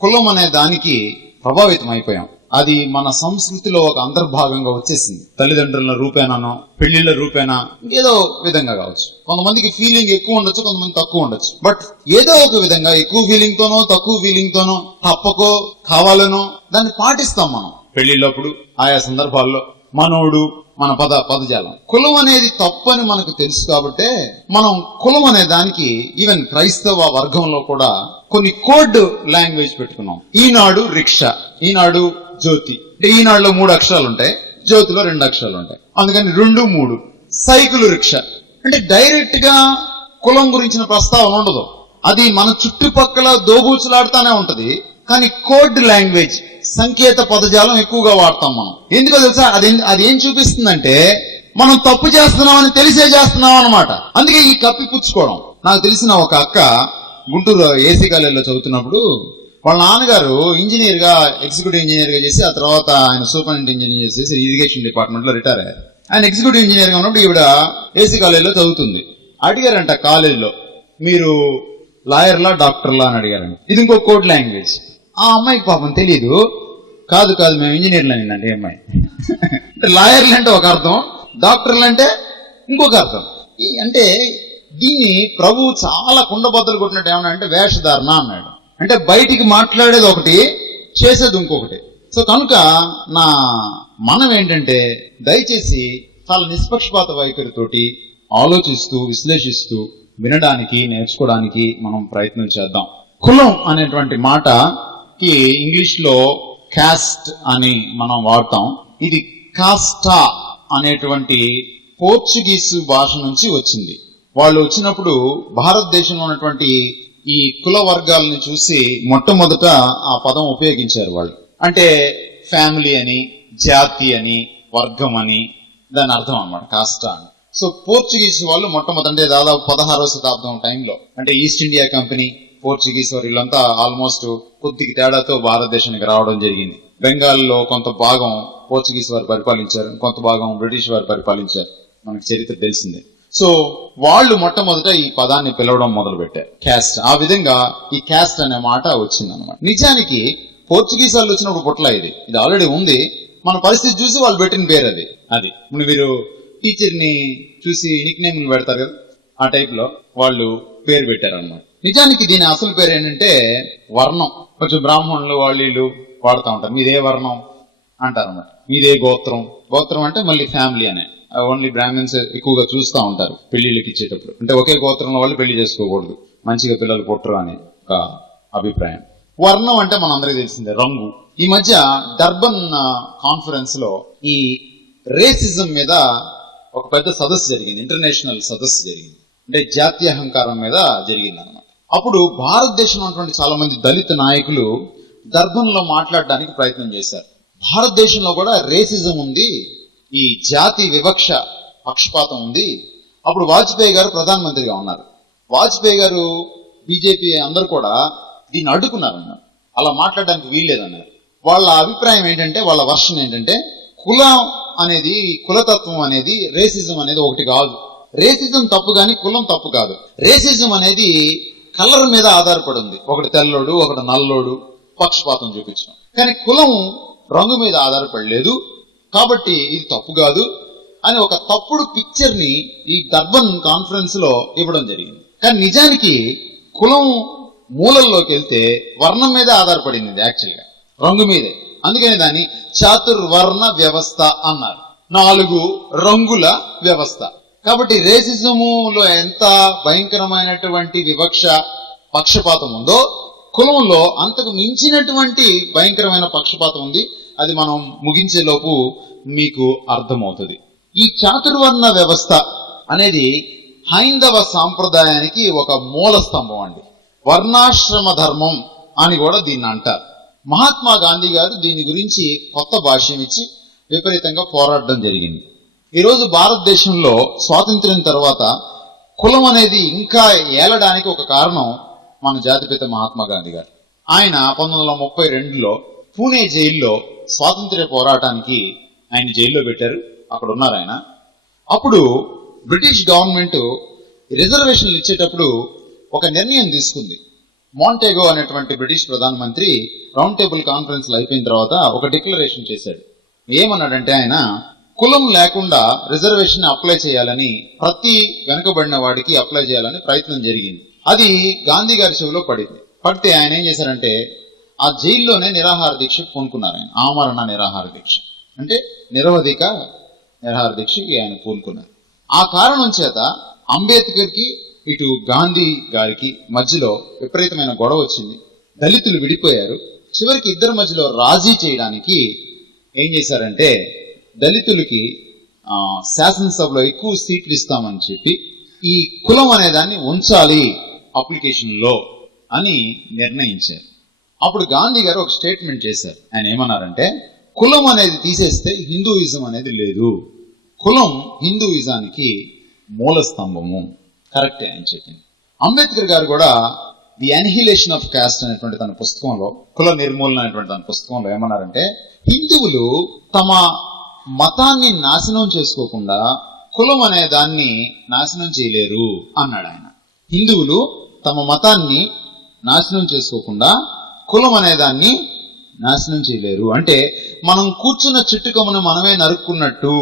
కులం అనే దానికి ప్రభావితం అయిపోయాం. అది మన సంస్కృతిలో ఒక అంతర్భాగంగా వచ్చేసింది. తల్లిదండ్రుల రూపేనానో, పెళ్లిళ్ల రూపేనా, ఏదో విధంగా కావచ్చు. కొంతమందికి ఫీలింగ్ ఎక్కువ ఉండొచ్చు, కొంతమంది తక్కువ ఉండొచ్చు. బట్ ఏదో ఒక విధంగా ఎక్కువ ఫీలింగ్ తోనో తక్కువ ఫీలింగ్ తోనో, తప్పకో కావాలనో దాన్ని పాటిస్తాం మనం పెళ్లిళ్ళప్పుడు, ఆయా సందర్భాల్లో. మనోడు, మన పదజాలం. కులం అనేది తప్పు అని మనకు తెలుసు కాబట్టే మనం కులం అనే దానికి ఈవెన్ క్రైస్తవ వర్గంలో కూడా కొన్ని కోడ్ లాంగ్వేజ్ పెట్టుకున్నాం. ఈనాడు రిక్షా, ఈనాడు జ్యోతి. అంటే ఈనాడులో 3 అక్షరాలు ఉంటాయి, జ్యోతిలో 2 అక్షరాలు ఉంటాయి. అందుకని 2, 3. సైకిల్ రిక్షా అంటే డైరెక్ట్ గా కులం గురించిన ప్రస్తావన ఉండదు. అది మన చుట్టుపక్కల దోబూచులాడుతానే ఉంటది. కానీ కోడ్ లాంగ్వేజ్, సంకేత పదజాలం ఎక్కువగా వాడతాం మనం. ఎందుకో తెలుసా? అది ఏం చూపిస్తుందంటే మనం తప్పు చేస్తున్నామని తెలిసే చేస్తున్నాం అనమాట. అందుకే ఈ కప్పిపుచ్చుకోవడం. నాకు తెలిసిన ఒక అక్క గుంటూరు ఏసీ కాలేజీలో చదువుతున్నప్పుడు వాళ్ళ నాన్నగారు ఇంజనీర్ గా, ఎగ్జిక్యూటివ్ ఇంజనీర్ గా చేసి, ఆ తర్వాత ఆయన సూపరింటెండెంట్ ఇంజనీర్ చేసి ఇరిగేషన్ డిపార్ట్మెంట్ లో రిటైర్ అయ్యారు. ఆయన ఎగ్జిక్యూటివ్ ఇంజనీర్ గా ఉన్నప్పుడు ఈవిడ ఏసీ కాలేజీలో చదువుతుంది. అడిగారంట కాలేజీలో, మీరు లాయర్లా డాక్టర్లా అని అడిగారంట. ఇది ఇంకో కోడ్ లాంగ్వేజ్. ఆ అమ్మాయికి పాపం తెలియదు. కాదు మేము ఇంజనీర్లు అనిందంటే అమ్మాయి. లాయర్లు అంటే ఒక అర్థం, డాక్టర్లు అంటే ఇంకొక అర్థం. అంటే దీన్ని ప్రభువు చాలా కుండబద్దలు కొట్టినట్టు ఏమన్నా అంటే వేషధారణ అన్నాడు. అంటే బయటికి మాట్లాడేది ఒకటి, చేసేది ఇంకొకటి. సో కనుక మనం ఏంటంటే దయచేసి చాలా నిష్పక్షపాత వైఖరితోటి ఆలోచిస్తూ, విశ్లేషిస్తూ, వినడానికి, నేర్చుకోవడానికి మనం ప్రయత్నం చేద్దాం. కులం అనేటువంటి మాటకి ఇంగ్లీష్ లో క్యాస్ట్ అని మనం వాడతాం. ఇది కాస్టా అనేటువంటి పోర్చుగీసు భాష నుంచి వచ్చింది. వాళ్ళు వచ్చినప్పుడు భారతదేశంలో ఉన్నటువంటి ఈ కుల వర్గాలని చూసి మొట్టమొదట ఆ పదం ఉపయోగించారు వాళ్ళు. అంటే ఫ్యామిలీ అని, జాతి అని, వర్గం అని దాని అర్థం అన్నమాట కాస్టా అని. సో పోర్చుగీస్ వాళ్ళు మొట్టమొదటి, అంటే దాదాపు 16వ శతాబ్దం టైంలో, అంటే ఈస్ట్ ఇండియా కంపెనీ, పోర్చుగీస్ వీళ్ళంతా ఆల్మోస్ట్ కొద్దిగా తేడాతో భారతదేశానికి రావడం జరిగింది. బెంగాల్లో కొంత భాగం పోర్చుగీస్ వారు పరిపాలించారు, కొంత భాగం బ్రిటిష్ వారు పరిపాలించారు. మనకు చరిత్ర తెలిసిందే. సో వాళ్ళు మొట్టమొదట ఈ పదాన్ని పిలవడం మొదలు పెట్టారు, క్యాస్ట్. ఆ విధంగా ఈ క్యాస్ట్ అనే మాట వచ్చింది అనమాట. నిజానికి పోర్చుగీస్ వాళ్ళు వచ్చినప్పుడు పుట్ల ఇది ఆల్రెడీ ఉంది. మన పరిస్థితి చూసి వాళ్ళు పెట్టిన పేరు అది. మీరు టీచర్ ని చూసి నిక్ నేమ్ పెడతారు కదా, ఆ టైప్ లో వాళ్ళు పేరు పెట్టారు అన్నమాట. నిజానికి దీని అసలు పేరు ఏంటంటే వర్ణం. కొంచెం బ్రాహ్మణులు వాళ్ళు వాడుతూ ఉంటారు, మీదే వర్ణం అంటారు అన్నమాట. మీదే గోత్రం అంటే మళ్ళీ ఫ్యామిలీ అనే. ఓన్లీ బ్రాహ్మిన్స్ ఎక్కువగా చూస్తూ ఉంటారు పెళ్లిళ్ళకి ఇచ్చేటప్పుడు. అంటే ఒకే గోత్రంలో వాళ్ళు పెళ్లి చేసుకోకూడదు, మంచిగా పిల్లలు పుట్టరు అనే ఒక అభిప్రాయం. వర్ణం అంటే మనందరికీ తెలిసిందే, రంగు. ఈ మధ్య డర్బన్ కాన్ఫరెన్స్ లో ఈ రేసిజం మీద ఒక పెద్ద సదస్సు జరిగింది, ఇంటర్నేషనల్ సదస్సు జరిగింది. అంటే జాతీయ అహంకారం మీద జరిగింది అన్నమాట. అప్పుడు భారతదేశంలో ఉన్నటువంటి చాలా మంది దళిత నాయకులు డర్బన్ లో మాట్లాడడానికి ప్రయత్నం చేశారు. భారతదేశంలో కూడా రేసిజం ఉంది, ఈ జాతి వివక్ష, పక్షపాతం ఉంది. అప్పుడు వాజ్పేయి గారు ప్రధానమంత్రిగా ఉన్నారు. వాజ్పేయి గారు, బీజేపీ అందరూ కూడా దీన్ని అడ్డుకున్నారన్నారు. అలా మాట్లాడడానికి వీల్లేదన్నారు. వాళ్ళ అభిప్రాయం ఏంటంటే, వాళ్ళ వర్షన్ ఏంటంటే, కులం అనేది, కులతత్వం అనేది, రేసిజం అనేది ఒకటి కాదు. రేసిజం తప్పు కానీ కులం తప్పు కాదు. రేసిజం అనేది కలర్ మీద ఆధారపడి ఉంది. ఒకటి తెల్లోడు, ఒకటి నల్లోడు, పక్షపాతం చూపించడం. కానీ కులం రంగు మీద ఆధారపడలేదు, కాబట్టి ఇది తప్పు కాదు అని ఒక తప్పుడు పిక్చర్ ని ఈ డర్బన్ కాన్ఫరెన్స్ లో ఇవ్వడం జరిగింది. కానీ నిజానికి కులం మూలల్లోకి వెళ్తే వర్ణం మీద ఆధారపడింది, యాక్చువల్ గా రంగు మీదే. అందుకని దాన్ని చాతుర్వర్ణ వ్యవస్థ అన్నారు, 4 రంగుల వ్యవస్థ. కాబట్టి రేసిజములో ఎంత భయంకరమైనటువంటి వివక్ష, పక్షపాతం ఉందో, కులంలో అంతకు మించినటువంటి భయంకరమైన పక్షపాతం ఉంది. అది మనం ముగించేలోపు మీకు అర్థమవుతుంది. ఈ చాతుర్వర్ణ వ్యవస్థ అనేది హైందవ సాంప్రదాయానికి ఒక మూల స్తంభం అండి. వర్ణాశ్రమ ధర్మం అని కూడా దీన్ని అంటారు. మహాత్మా గాంధీ గారు దీని గురించి కొత్త భాష్యం ఇచ్చి విపరీతంగా పోరాడడం జరిగింది. ఈరోజు భారతదేశంలో స్వాతంత్ర్యం తర్వాత కులం అనేది ఇంకా ఏలడానికి ఒక కారణం మన జాతిపిత మహాత్మా గాంధీ గారు. ఆయన 1932లో పూణే జైల్లో స్వాతంత్ర్య పోరాటానికి ఆయన జైల్లో పెట్టారు. అక్కడ ఉన్నారు ఆయన. అప్పుడు బ్రిటిష్ గవర్నమెంట్ రిజర్వేషన్లు ఇచ్చేటప్పుడు ఒక నిర్ణయం తీసుకుంది. మాంటేగో అనేటువంటి బ్రిటిష్ ప్రధానమంత్రి రౌండ్ టేబుల్ కాన్ఫరెన్స్ లో అయిపోయిన తర్వాత ఒక డిక్లరేషన్ చేశాడు. ఏమన్నాడంటే ఆయన కులం లేకుండా రిజర్వేషన్ అప్లై చేయాలని, ప్రతి వెనుకబడిన వాడికి అప్లై చేయాలని ప్రయత్నం జరిగింది. అది గాంధీ గారి చెవిలో పడితే ఆయన ఏం చేశారంటే ఆ జైల్లోనే నిరాహార దీక్ష పూనుకున్నారు. ఆయన ఆమరణ నిరాహార దీక్ష అంటే నిరవధిక నిరాహార దీక్షకి ఆయన పూనుకున్నారు. ఆ కారణం చేత అంబేద్కర్ కి ఇటు గాంధీ గారికి మధ్యలో విపరీతమైన గొడవ వచ్చింది. దళితులు విడిపోయారు. చివరికి ఇద్దరి మధ్యలో రాజీ చేయడానికి ఏం చేశారంటే దళితులకి శాసనసభలో ఎక్కువ సీట్లు ఇస్తామని చెప్పి ఈ కులం అనే దాన్ని ఉంచాలి అప్లికేషన్ లో అని నిర్ణయించారు. అప్పుడు గాంధీ గారు ఒక స్టేట్మెంట్ చేశారు. ఆయన ఏమన్నారంటే కులం అనేది తీసేస్తే హిందూయిజం అనేది లేదు, కులం హిందూయిజానికి మూల స్తంభము. కరెక్టే అని చెప్పింది. అంబేద్కర్ గారు కూడా ది అన్హిలేషన్ ఆఫ్ కాస్ట్ అనేటువంటి తన పుస్తకంలో, కుల నిర్మూలన అనేటువంటి తన పుస్తకంలో ఏమన్నారంటే హిందువులు తమ మతాన్ని నాశనం చేసుకోకుండా కులం అనే దాన్ని నాశనం చేయలేరు అన్నాడు ఆయన. హిందువులు తమ మతాన్ని నాశనం చేసుకోకుండా కులం అనే దాన్ని నాశనం చేయలేరు. అంటే మనం కూర్చున్న చెట్టుకమును మనమే నరుక్కున్నట్టు.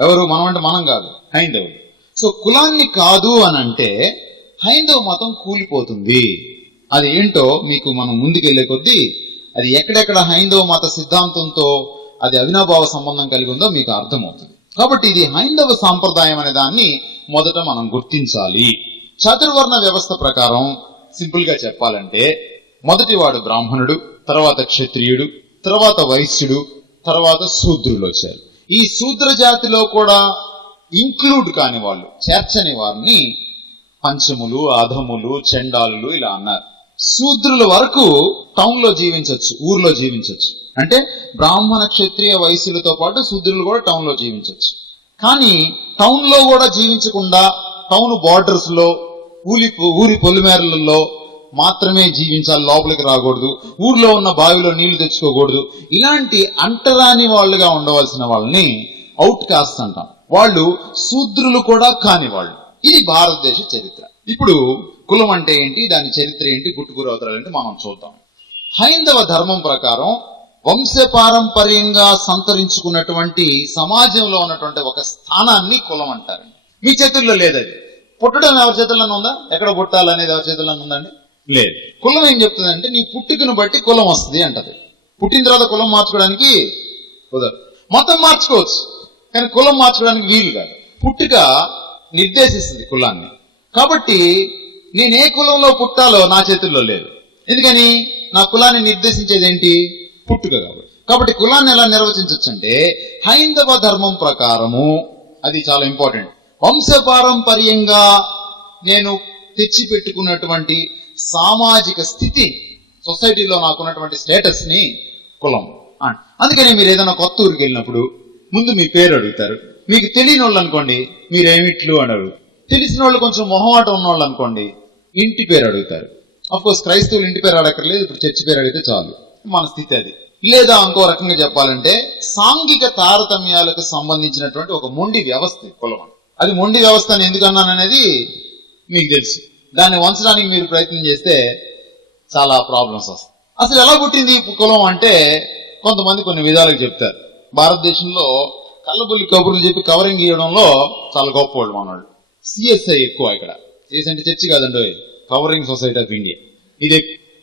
ఎవరు మనం అంటే మనం కాదు, హైందవులు. సో కులాన్ని కాదు అని అంటే హైందవ మతం కూలిపోతుంది. అది ఏంటో మీకు మనం ముందుకెళ్లే కొద్దీ అది ఎక్కడెక్కడ హైందవ మత సిద్ధాంతంతో అది అవినాభావ సంబంధం కలిగి ఉందో మీకు అర్థమవుతుంది. కాబట్టి ఇది హైందవ సాంప్రదాయం అనే దాన్ని మొదట మనం గుర్తించాలి. చతుర్వర్ణ వ్యవస్థ ప్రకారం సింపుల్ గా చెప్పాలంటే మొదటివాడు బ్రాహ్మణుడు, తర్వాత క్షత్రియుడు, తర్వాత వైశ్యుడు, తర్వాత శూద్రులు వచ్చారు. ఈ శూద్ర జాతిలో కూడా ఇంక్లూడ్ కాని వాళ్ళు, చేర్చని వారిని పంచములు, అధములు, చండాలులు ఇలా అన్నారు. శూద్రుల వరకు టౌన్ లో జీవించవచ్చు, ఊర్లో జీవించవచ్చు. అంటే బ్రాహ్మణ, క్షత్రియ, వైశ్యులతో పాటు శూద్రులు కూడా టౌన్ లో జీవించవచ్చు. కానీ టౌన్ లో కూడా జీవించకుండా టౌన్ బార్డర్స్ లో, ఊరి పొలిమేరలలో మాత్రమే జీవించాలి, లోపలికి రాకూడదు, ఊర్లో ఉన్న బావిలో నీళ్లు తెచ్చుకోకూడదు. ఇలాంటి అంటరాని వాళ్ళుగా ఉండవలసిన వాళ్ళని అవుట్ కాస్ట్ అంటాం. వాళ్ళు శూద్రులు కూడా కాని వాళ్ళు. ఇది భారతదేశ చరిత్ర. ఇప్పుడు కులం అంటే ఏంటి, దాని చరిత్ర ఏంటి, పుట్టుకురవతరాలు ఏంటి మనం చూద్దాం. హైందవ ధర్మం ప్రకారం వంశపారంపర్యంగా సంతరించుకున్నటువంటి సమాజంలో ఉన్నటువంటి ఒక స్థానాన్ని కులం అంటారు. మీ చేతుల్లో లేదది. పుట్టడం ఎవరి చేతుల్లో ఉందా? ఎక్కడ పుట్టాలనేది ఎవరి చేతుల్లో ఉందండి? లేదు. కులం ఏం చెప్తుందంటే నీ పుట్టుకను బట్టి కులం వస్తుంది అంటది. పుట్టిన తర్వాత కులం మార్చుకోవడానికి కుదరదు. మతం మార్చుకోవచ్చు కానీ కులం మార్చుకోవడానికి వీలు కాదు. పుట్టుక నిర్దేశిస్తుంది కులాన్ని. కాబట్టి నేను ఏ కులంలో పుట్టాలో నా చేతుల్లో లేదు. ఎందుకని? నా కులాన్ని నిర్దేశించేది ఏంటి? పుట్టుక. కాబట్టి కులాన్ని ఎలా నిర్వచించవచ్చు అంటే హైందవ ధర్మం ప్రకారము, అది చాలా ఇంపార్టెంట్, వంశపారంపర్యంగా నేను తెచ్చిపెట్టుకున్నటువంటి సామాజిక స్థితి, సొసైటీలో నాకున్నటువంటి స్టేటస్ ని కులం. అందుకని మీరు ఏదైనా కొత్త ఊరికి వెళ్ళినప్పుడు ముందు మీ పేరు అడుగుతారు. మీకు తెలియని వాళ్ళు అనుకోండి మీరేమిట్లు అని అడుగుతారు. తెలిసిన వాళ్ళు కొంచెం మొహమాట ఉన్న వాళ్ళు అనుకోండి ఇంటి పేరు అడుగుతారు. అఫ్ కోర్స్ క్రైస్తవులు ఇంటి పేరు అడగక్కర్లేదు, ఇప్పుడు చర్చి పేరు అడిగితే చాలు. మన స్థితి అది. లేదా ఇంకో రకంగా చెప్పాలంటే సాంఘిక తారతమ్యాలకు సంబంధించినటువంటి ఒక మొండి వ్యవస్థ కులం. అది మొండి వ్యవస్థ అని ఎందుకన్నాననేది మీకు తెలుసు. దాన్ని వంచడానికి మీరు ప్రయత్నం చేస్తే చాలా ప్రాబ్లమ్స్ వస్తాయి. అసలు ఎలా పుట్టింది కులం అంటే కొంతమంది కొన్ని విధాలుగా చెప్తారు. భారతదేశంలో కళ్ళబుల్లి కబుర్లు చెప్పి కవరింగ్ ఇవ్వడంలో చాలా గొప్ప వాళ్ళు మనవాళ్ళు. సిఎస్ఐ ఎక్కువ. ఇక్కడ సిఎస్ అంటే చర్చి కాదండి, కవరింగ్ సొసైటీ ఆఫ్ ఇండియా. ఇది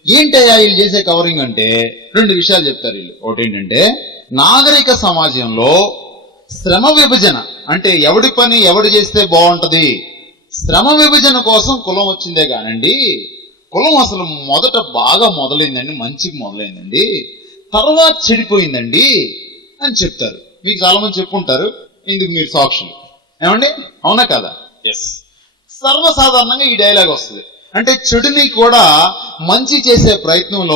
ఏంటయ్యా వీళ్ళు చేసే కవరింగ్ అంటే రెండు విషయాలు చెప్తారు వీళ్ళు. ఒకటి ఏంటంటే నాగరిక సమాజంలో శ్రమ విభజన, అంటే ఎవడి పని ఎవడు చేస్తే బాగుంటది, శ్రమ విభజన కోసం కులం వచ్చిందే కానండి, కులం అసలు మొదట బాగా మొదలైందండి, మంచికి మొదలైందండి, తర్వాత చెడిపోయిందండి అని చెప్తారు. మీకు చాలా మంది చెప్పుంటారు, ఇందుకు మీరు సాక్షులు. ఏమండి, అవునా కదా? ఎస్. సర్వసాధారణంగా ఈ డైలాగ్ వస్తుంది. అంటే చెడుని కూడా మంచి చేసే ప్రయత్నంలో,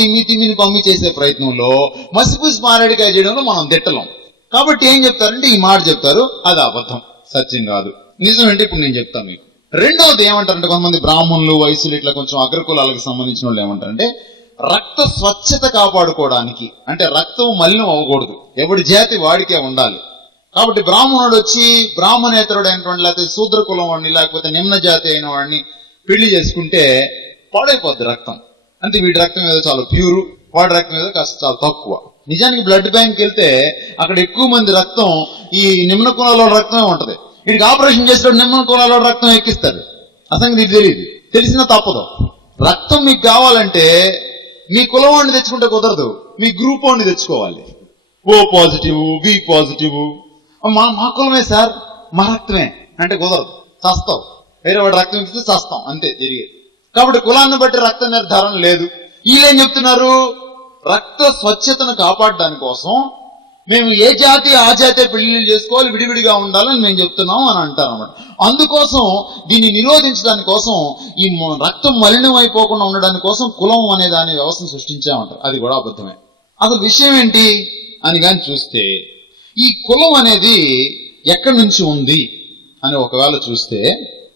తిమ్మిని పమ్మి చేసే ప్రయత్నంలో మసిపూసి మారేడుకాయ చేయడంలో మనం దిట్టలం. కాబట్టి ఏం చెప్తారంటే ఈ మాట చెప్తారు, అది అబద్ధం, సత్యం కాదు. నిజం అంటే ఇప్పుడు నేను చెప్తాను మీకు. రెండవది ఏమంటారంటే కొంతమంది బ్రాహ్మణులు, వయసులు, ఇట్లా కొంచెం అగ్రకులాలకు సంబంధించిన వాళ్ళు ఏమంటారంటే రక్త స్వచ్ఛత కాపాడుకోవడానికి, అంటే రక్తం మలినం అవ్వకూడదు, ఎవడి జాతి వాడికే ఉండాలి. కాబట్టి బ్రాహ్మణుడు వచ్చి బ్రాహ్మణేతరుడు అయినటువంటి, లేకపోతే శూద్ర కులం వాడిని, లేకపోతే నిమ్న జాతి అయిన వాడిని పెళ్లి చేసుకుంటే పాడైపోద్ది రక్తం. అంటే వీడి రక్తం ఏదో చాలా ప్యూరు, వాడి రక్తం ఏదో కాస్త చాలా తక్కువ. నిజానికి బ్లడ్ బ్యాంక్ వెళ్తే అక్కడ ఎక్కువ మంది రక్తం ఈ నిమ్న కులాల రక్తమే ఉంటది. వీడికి ఆపరేషన్ చేసేటప్పుడు నిమ్న కులాల రక్తం ఎక్కిస్తాడు. అసలు ఇది తెలియదు, తెలిసినా తప్పదు. రక్తం మీకు కావాలంటే మీ కులం వాడిని తెచ్చుకుంటే కుదరదు, మీ గ్రూప్ వాడిని తెచ్చుకోవాలి. ఓ పాజిటివ్, బి పాజిటివ్, మా కులమే సార్, మా రక్తమే అంటే కుదరదు, చస్తావు. వేరే వాడి రక్తం ఇస్తే చస్తాం, అంతే జరిగేది. కాబట్టి కులాన్ని బట్టి రక్త నిర్ధారణ లేదు. వీళ్ళేం చెప్తున్నారు, రక్త స్వచ్ఛతను కాపాడడానికి కోసం మేము ఏ జాతి ఆ జాతి పెళ్లిళ్ళు చేసుకోవాలి, విడివిడిగా ఉండాలని మేము చెప్తున్నాం అని అంటారు అన్నమాట. అందుకోసం దీన్ని నిరోధించడానికి కోసం, ఈ రక్తం మలినం అయిపోకుండా ఉండడానికి కోసం కులం అనే దాని వ్యవస్థను సృష్టించామంటారు. అది కూడా అబద్ధమే. అసలు విషయం ఏంటి అని కానీ చూస్తే, ఈ కులం అనేది ఎక్కడి నుంచి ఉంది అని ఒకవేళ చూస్తే,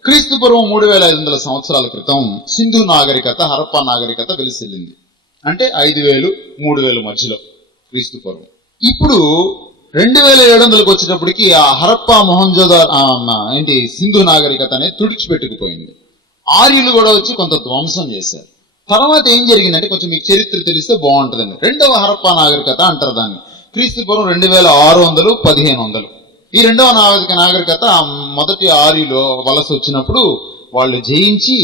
క్రీస్తు పూర్వం 3500 సంవత్సరాల క్రితం సింధు నాగరికత, హరప్పా నాగరికత వెలిసిల్లింది. అంటే 5000, 3000 మధ్యలో క్రీస్తు పూర్వం. ఇప్పుడు 2700కి వచ్చేటప్పటికి ఆ హరప్పా ఏంటి సింధు నాగరికత అనేది తుడిచిపెట్టుకుపోయింది. ఆర్యులు కూడా వచ్చి కొంత ధ్వంసం చేశారు. తర్వాత ఏం జరిగిందంటే, కొంచెం మీకు చరిత్ర తెలిస్తే బాగుంటుందండి. రెండవ హరప్పా నాగరికత అంటారు దాన్ని. క్రీస్తు పూర్వం 2600, 1500. ఈ రెండవ నాగరికత మొదటి ఆర్యులు వలస వచ్చినప్పుడు వాళ్ళు జయించి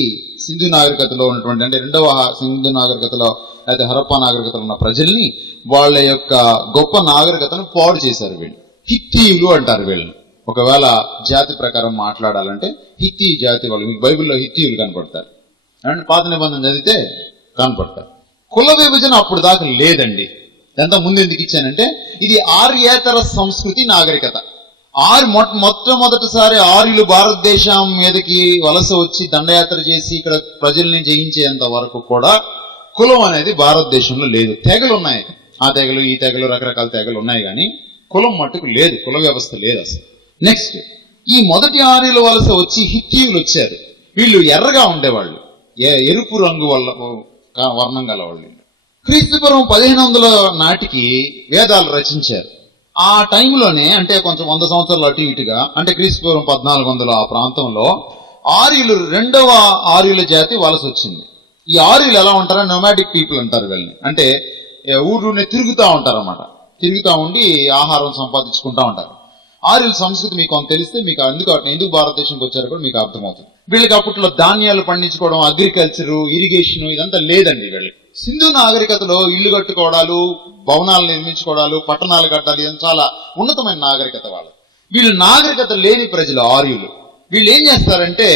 సింధు నాగరికతలో ఉన్నటువంటి, అంటే రెండవ సింధు నాగరికతలో అయితే హరప్పా నాగరికతలో ఉన్న ప్రజల్ని, వాళ్ళ యొక్క గొప్ప నాగరికతను పాడు చేశారు. వీళ్ళు హిత్తీయులు అంటారు వీళ్ళని. ఒకవేళ జాతి ప్రకారం మాట్లాడాలంటే హిత్తీ జాతి వాళ్ళు. మీకు బైబిల్లో హిత్తీయులు కనపడతారు, అండ్ పాత నిబంధన చదివితే కనపడతారు. కుల విభజన అప్పుడు దాకా లేదండి. ఎంత ముందు ఎందుకు ఇచ్చానంటే, ఇది ఆర్యేతర సంస్కృతి నాగరికత. మొట్టమొదటిసారి ఆర్యులు భారతదేశం మీదకి వలస వచ్చి దండయాత్ర చేసి ఇక్కడ ప్రజల్ని జయించేంత వరకు కూడా కులం అనేది భారతదేశంలో లేదు. తెగలు ఉన్నాయి, ఆ తెగలు ఈ తెగలు రకరకాల తెగలు ఉన్నాయి, కానీ కులం మట్టుకు లేదు, కుల వ్యవస్థ లేదు అసలు. నెక్స్ట్, ఈ మొదటి ఆర్యుల వలస వచ్చి హిత్తీయులు వచ్చారు. వీళ్ళు ఎర్రగా ఉండేవాళ్ళు, ఎరుపు రంగు వల్ల వర్ణం గల వాళ్ళు. క్రీస్తుపూర్వం 1500 నాటికి వేదాలు రచించారు. ఆ టైంలోనే, అంటే కొంచెం 100 సంవత్సరాలు అటు ఇటుగా, అంటే క్రీస్తుపూర్వం 1400 ఆ ప్రాంతంలో ఆర్యులు, రెండవ ఆర్యుల జాతి వలస వచ్చింది. ఈ ఆర్యులు ఎలా ఉంటారో నొమాడిక్ పీపుల్ అంటారు వీళ్ళని. అంటే ఊర్లోనే తిరుగుతూ ఉంటారు అన్నమాట. తిరుగుతూ ఉండి ఆహారం సంపాదించుకుంటూ ఉంటారు. ఆర్యుల సంస్కృతి మీకు కొంత తెలిస్తే మీకు ఎందుకు భారతదేశంకి వచ్చారో కూడా మీకు అర్థమవుతుంది. వీళ్ళకి అప్పట్లో ధాన్యాలు పండించుకోవడం, అగ్రికల్చరు, ఇరిగేషన్ ఇదంతా లేదండి వీళ్ళకి. సింధు నాగరికతలో ఇల్లు కట్టుకోవడాలు, భవనాలు నిర్మించుకోవడాలు, పట్టణాలు కట్టాలి, ఇదంతా చాలా ఉన్నతమైన నాగరికత వాళ్ళు. వీళ్ళు నాగరికత లేని ప్రజలు ఆర్యులు. వీళ్ళు ఏం చేస్తారంటే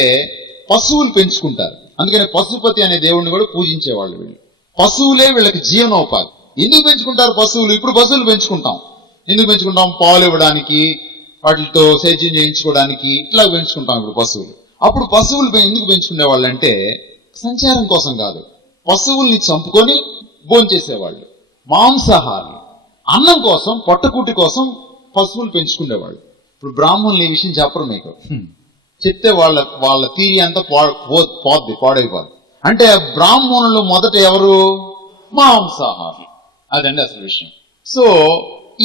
పశువులు పెంచుకుంటారు. అందుకని పశుపతి అనే దేవుడిని కూడా పూజించేవాళ్ళు వీళ్ళు. పశువులే వీళ్ళకి జీవనోపాధి. ఎందుకు పెంచుకుంటారు పశువులు? ఇప్పుడు పశువులు పెంచుకుంటాం. ఎందుకు పెంచుకుంటాం? పాలు ఇవ్వడానికి, వాటితో సేద్యం చేయించుకోవడానికి, ఇట్లా పెంచుకుంటాం ఇప్పుడు పశువులు. అప్పుడు పశువులు ఎందుకు పెంచుకునే వాళ్ళు అంటే సంచారం కోసం కాదు, పశువుల్ని చంపుకొని భోంచేసేవాళ్ళు, మాంసాహారులు. అన్నం కోసం, పొట్టకూటి కోసం పశువులు పెంచుకునేవాళ్ళు. ఇప్పుడు బ్రాహ్మణులు ఈ విషయం చెప్పరు మీకు, చెప్తే వాళ్ళ తీరి అంతా పాడైపోద్ది. అంటే బ్రాహ్మణులు మొదట ఎవరు? మాంసాహారులు. అదండి అసలు విషయం. సో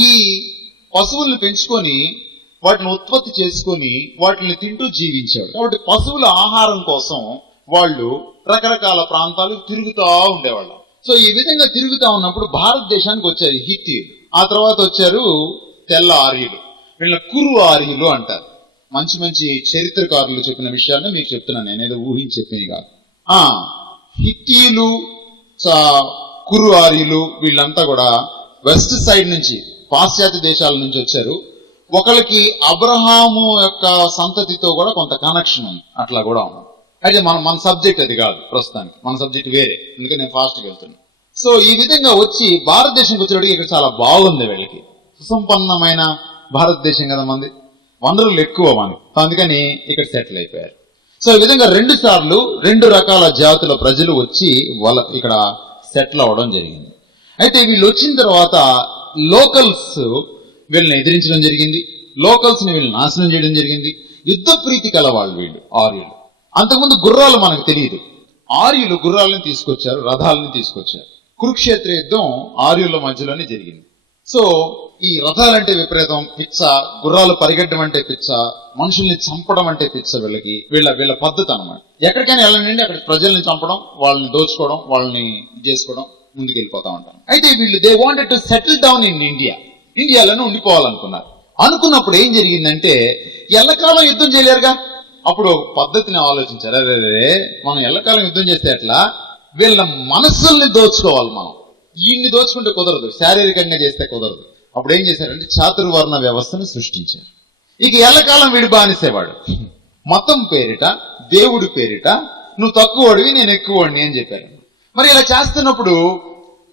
ఈ పశువుల్ని పెంచుకొని వాటిని ఉత్పత్తి చేసుకొని వాటిని తింటూ జీవించాడు. కాబట్టి పశువుల ఆహారం కోసం వాళ్ళు రకరకాల ప్రాంతాలు తిరుగుతూ ఉండేవాళ్ళు. సో ఈ విధంగా తిరుగుతూ ఉన్నప్పుడు భారతదేశానికి వచ్చారు హిత్తీయులు. ఆ తర్వాత వచ్చారు తెల్ల ఆర్యులు. వీళ్ళ కురు ఆర్యులు అంటారు. మంచి మంచి చరిత్రకారులు చెప్పిన విషయాన్ని మీకు చెప్తున్నాను, నేనేదో ఊహించి చెప్పేది కాదు. హిత్తీయులు, కురు ఆర్యులు వీళ్ళంతా కూడా వెస్ట్ సైడ్ నుంచి, పాశ్చాత్య దేశాల నుంచి వచ్చారు. ఒకరికి అబ్రహాము యొక్క సంతతితో కూడా కొంత కనెక్షన్ ఉంది, అట్లా కూడా ఉంది. అయితే మన సబ్జెక్ట్ అది కాదు ప్రస్తుతానికి, మన సబ్జెక్ట్ వేరే, అందుకని నేను ఫాస్ట్గా వెళ్తున్నాను. సో ఈ విధంగా వచ్చి భారతదేశంకి వచ్చేటికి ఇక్కడ చాలా బాగుంది. వీళ్ళకి సుసంపన్నమైన భారతదేశం కదా మంది, వనరులు ఎక్కువ మనకి, అందుకని ఇక్కడ సెటిల్ అయిపోయారు. సో ఈ విధంగా 2 సార్లు 2 రకాల జాతుల ప్రజలు వచ్చి ఇక్కడ సెటిల్ అవ్వడం జరిగింది. అయితే వీళ్ళు వచ్చిన తర్వాత లోకల్స్ వీళ్ళని ఎదిరించడం జరిగింది, లోకల్స్ ని వీళ్ళు నాశనం చేయడం జరిగింది. యుద్ధ ప్రీతి కలవాళ్ళు వీళ్ళు ఆర్యులు. అంతకుముందు గుర్రాలు మనకు తెలియదు, ఆర్యులు గుర్రాలను తీసుకొచ్చారు, రథాలను తీసుకొచ్చారు. కురుక్షేత్ర యుద్ధం ఆర్యుల మధ్యలోనే జరిగింది. సో ఈ రథాలంటే విపరీతం పిచ్చ, గుర్రాలు పరిగెట్టడం అంటే పిచ్చ, మనుషుల్ని చంపడం అంటే పిచ్చ. వీళ్ళ పద్ధతి అన్నమాట. ఎక్కడికైనా వెళ్ళండి అక్కడ ప్రజల్ని చంపడం, వాళ్ళని దోచుకోవడం, వాళ్ళని చేసుకోవడం, ముందుకు వెళ్ళిపోతా ఉంటాం. అయితే వీళ్ళు they wanted to settle down in ఇండియాలోనే ఉండిపోవాలనుకున్నారు. అనుకున్నప్పుడు ఏం జరిగిందంటే ఎల్లకాలం యుద్ధం చేయలేరుగా. అప్పుడు ఒక పద్ధతిని ఆలోచించారు. అరే మనం ఎల్లకాలం యుద్ధం చేస్తే ఎట్లా, వీళ్ళ మనస్సుల్ని దోచుకోవాలి. మనం ఈయన్ని దోచుకుంటే కుదరదు, శారీరకంగా చేస్తే కుదరదు. అప్పుడు ఏం చేశారంటే చాతుర్వర్ణ వ్యవస్థను సృష్టించారు. ఇక ఎల్లకాలం వీడు బానిసేవాడు. మతం పేరిట, దేవుడి పేరిట నువ్వు తక్కువడివి నేను ఎక్కువడిని అని చెప్పారు. మరి ఇలా చేస్తున్నప్పుడు